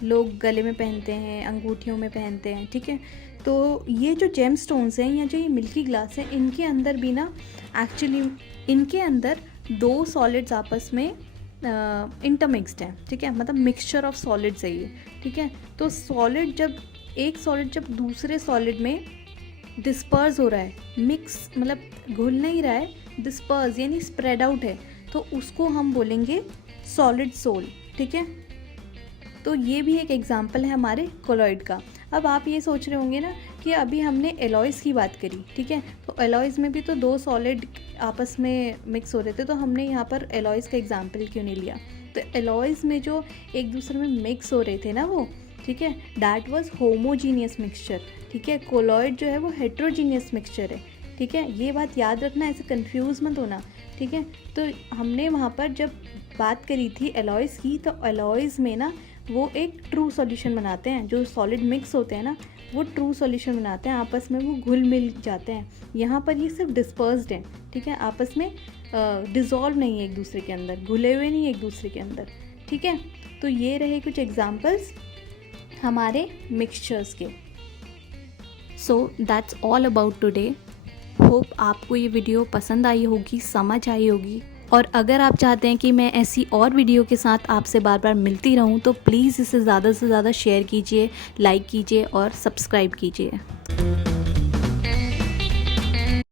लोग गले में पहनते हैं, अंगूठियों में पहनते हैं, ठीक है। तो ये जो जेम स्टोन्स हैं या जो ये मिल्की ग्लास है, इनके अंदर भी ना एक्चुअली इनके अंदर दो सॉलिड्स आपस में इंटरमिक्स्ड है, ठीक है, मतलब मिक्सचर ऑफ सॉलिड्स है ये, ठीक है। तो सॉलिड जब एक सॉलिड जब दूसरे सॉलिड में डिस्पर्स हो रहा है, मिक्स मतलब घुल नहीं रहा है, डिस्पर्स यानी स्प्रेड आउट है, तो उसको हम बोलेंगे सॉलिड सोल, ठीक है। तो ये भी एक एग्जांपल है हमारे कोलॉइड का। अब आप ये सोच रहे होंगे ना कि अभी हमने एलॉयज़ की बात करी, ठीक है, तो एलॉयज़ में भी तो दो सॉलिड आपस में मिक्स हो रहे थे, तो हमने यहाँ पर एलॉयज़ का एग्जांपल क्यों नहीं लिया? तो एलॉयज़ में जो एक दूसरे में मिक्स हो रहे थे ना वो, ठीक है, दैट वाज होमोजीनियस मिक्सचर, ठीक है। कोलॉइड जो है वो हेट्रोजीनियस मिक्सचर है, ठीक है, ये बात याद रखना, ऐसे कंफ्यूज मत होना, ठीक है। तो हमने वहाँ पर जब बात करी थी एलॉयज़ की, तो एलॉयज़ में ना वो एक ट्रू सॉल्यूशन बनाते हैं, जो सॉलिड मिक्स होते हैं ना वो ट्रू सॉल्यूशन बनाते हैं, आपस में वो घुल मिल जाते हैं। यहाँ पर ये सिर्फ डिस्पर्स्ड हैं, ठीक है, आपस में डिज़ोल्व नहीं है एक दूसरे के अंदर, घुले हुए नहीं एक दूसरे के अंदर, ठीक है। तो ये रहे कुछ एग्जांपल्स हमारे मिक्सचर्स के। So that's all about today. Hope आपको ये वीडियो पसंद आई होगी, समझ आई होगी, और अगर आप चाहते हैं कि मैं ऐसी और वीडियो के साथ आपसे बार बार मिलती रहूं तो प्लीज़ इसे ज़्यादा से ज़्यादा शेयर कीजिए, लाइक कीजिए और सब्सक्राइब कीजिए।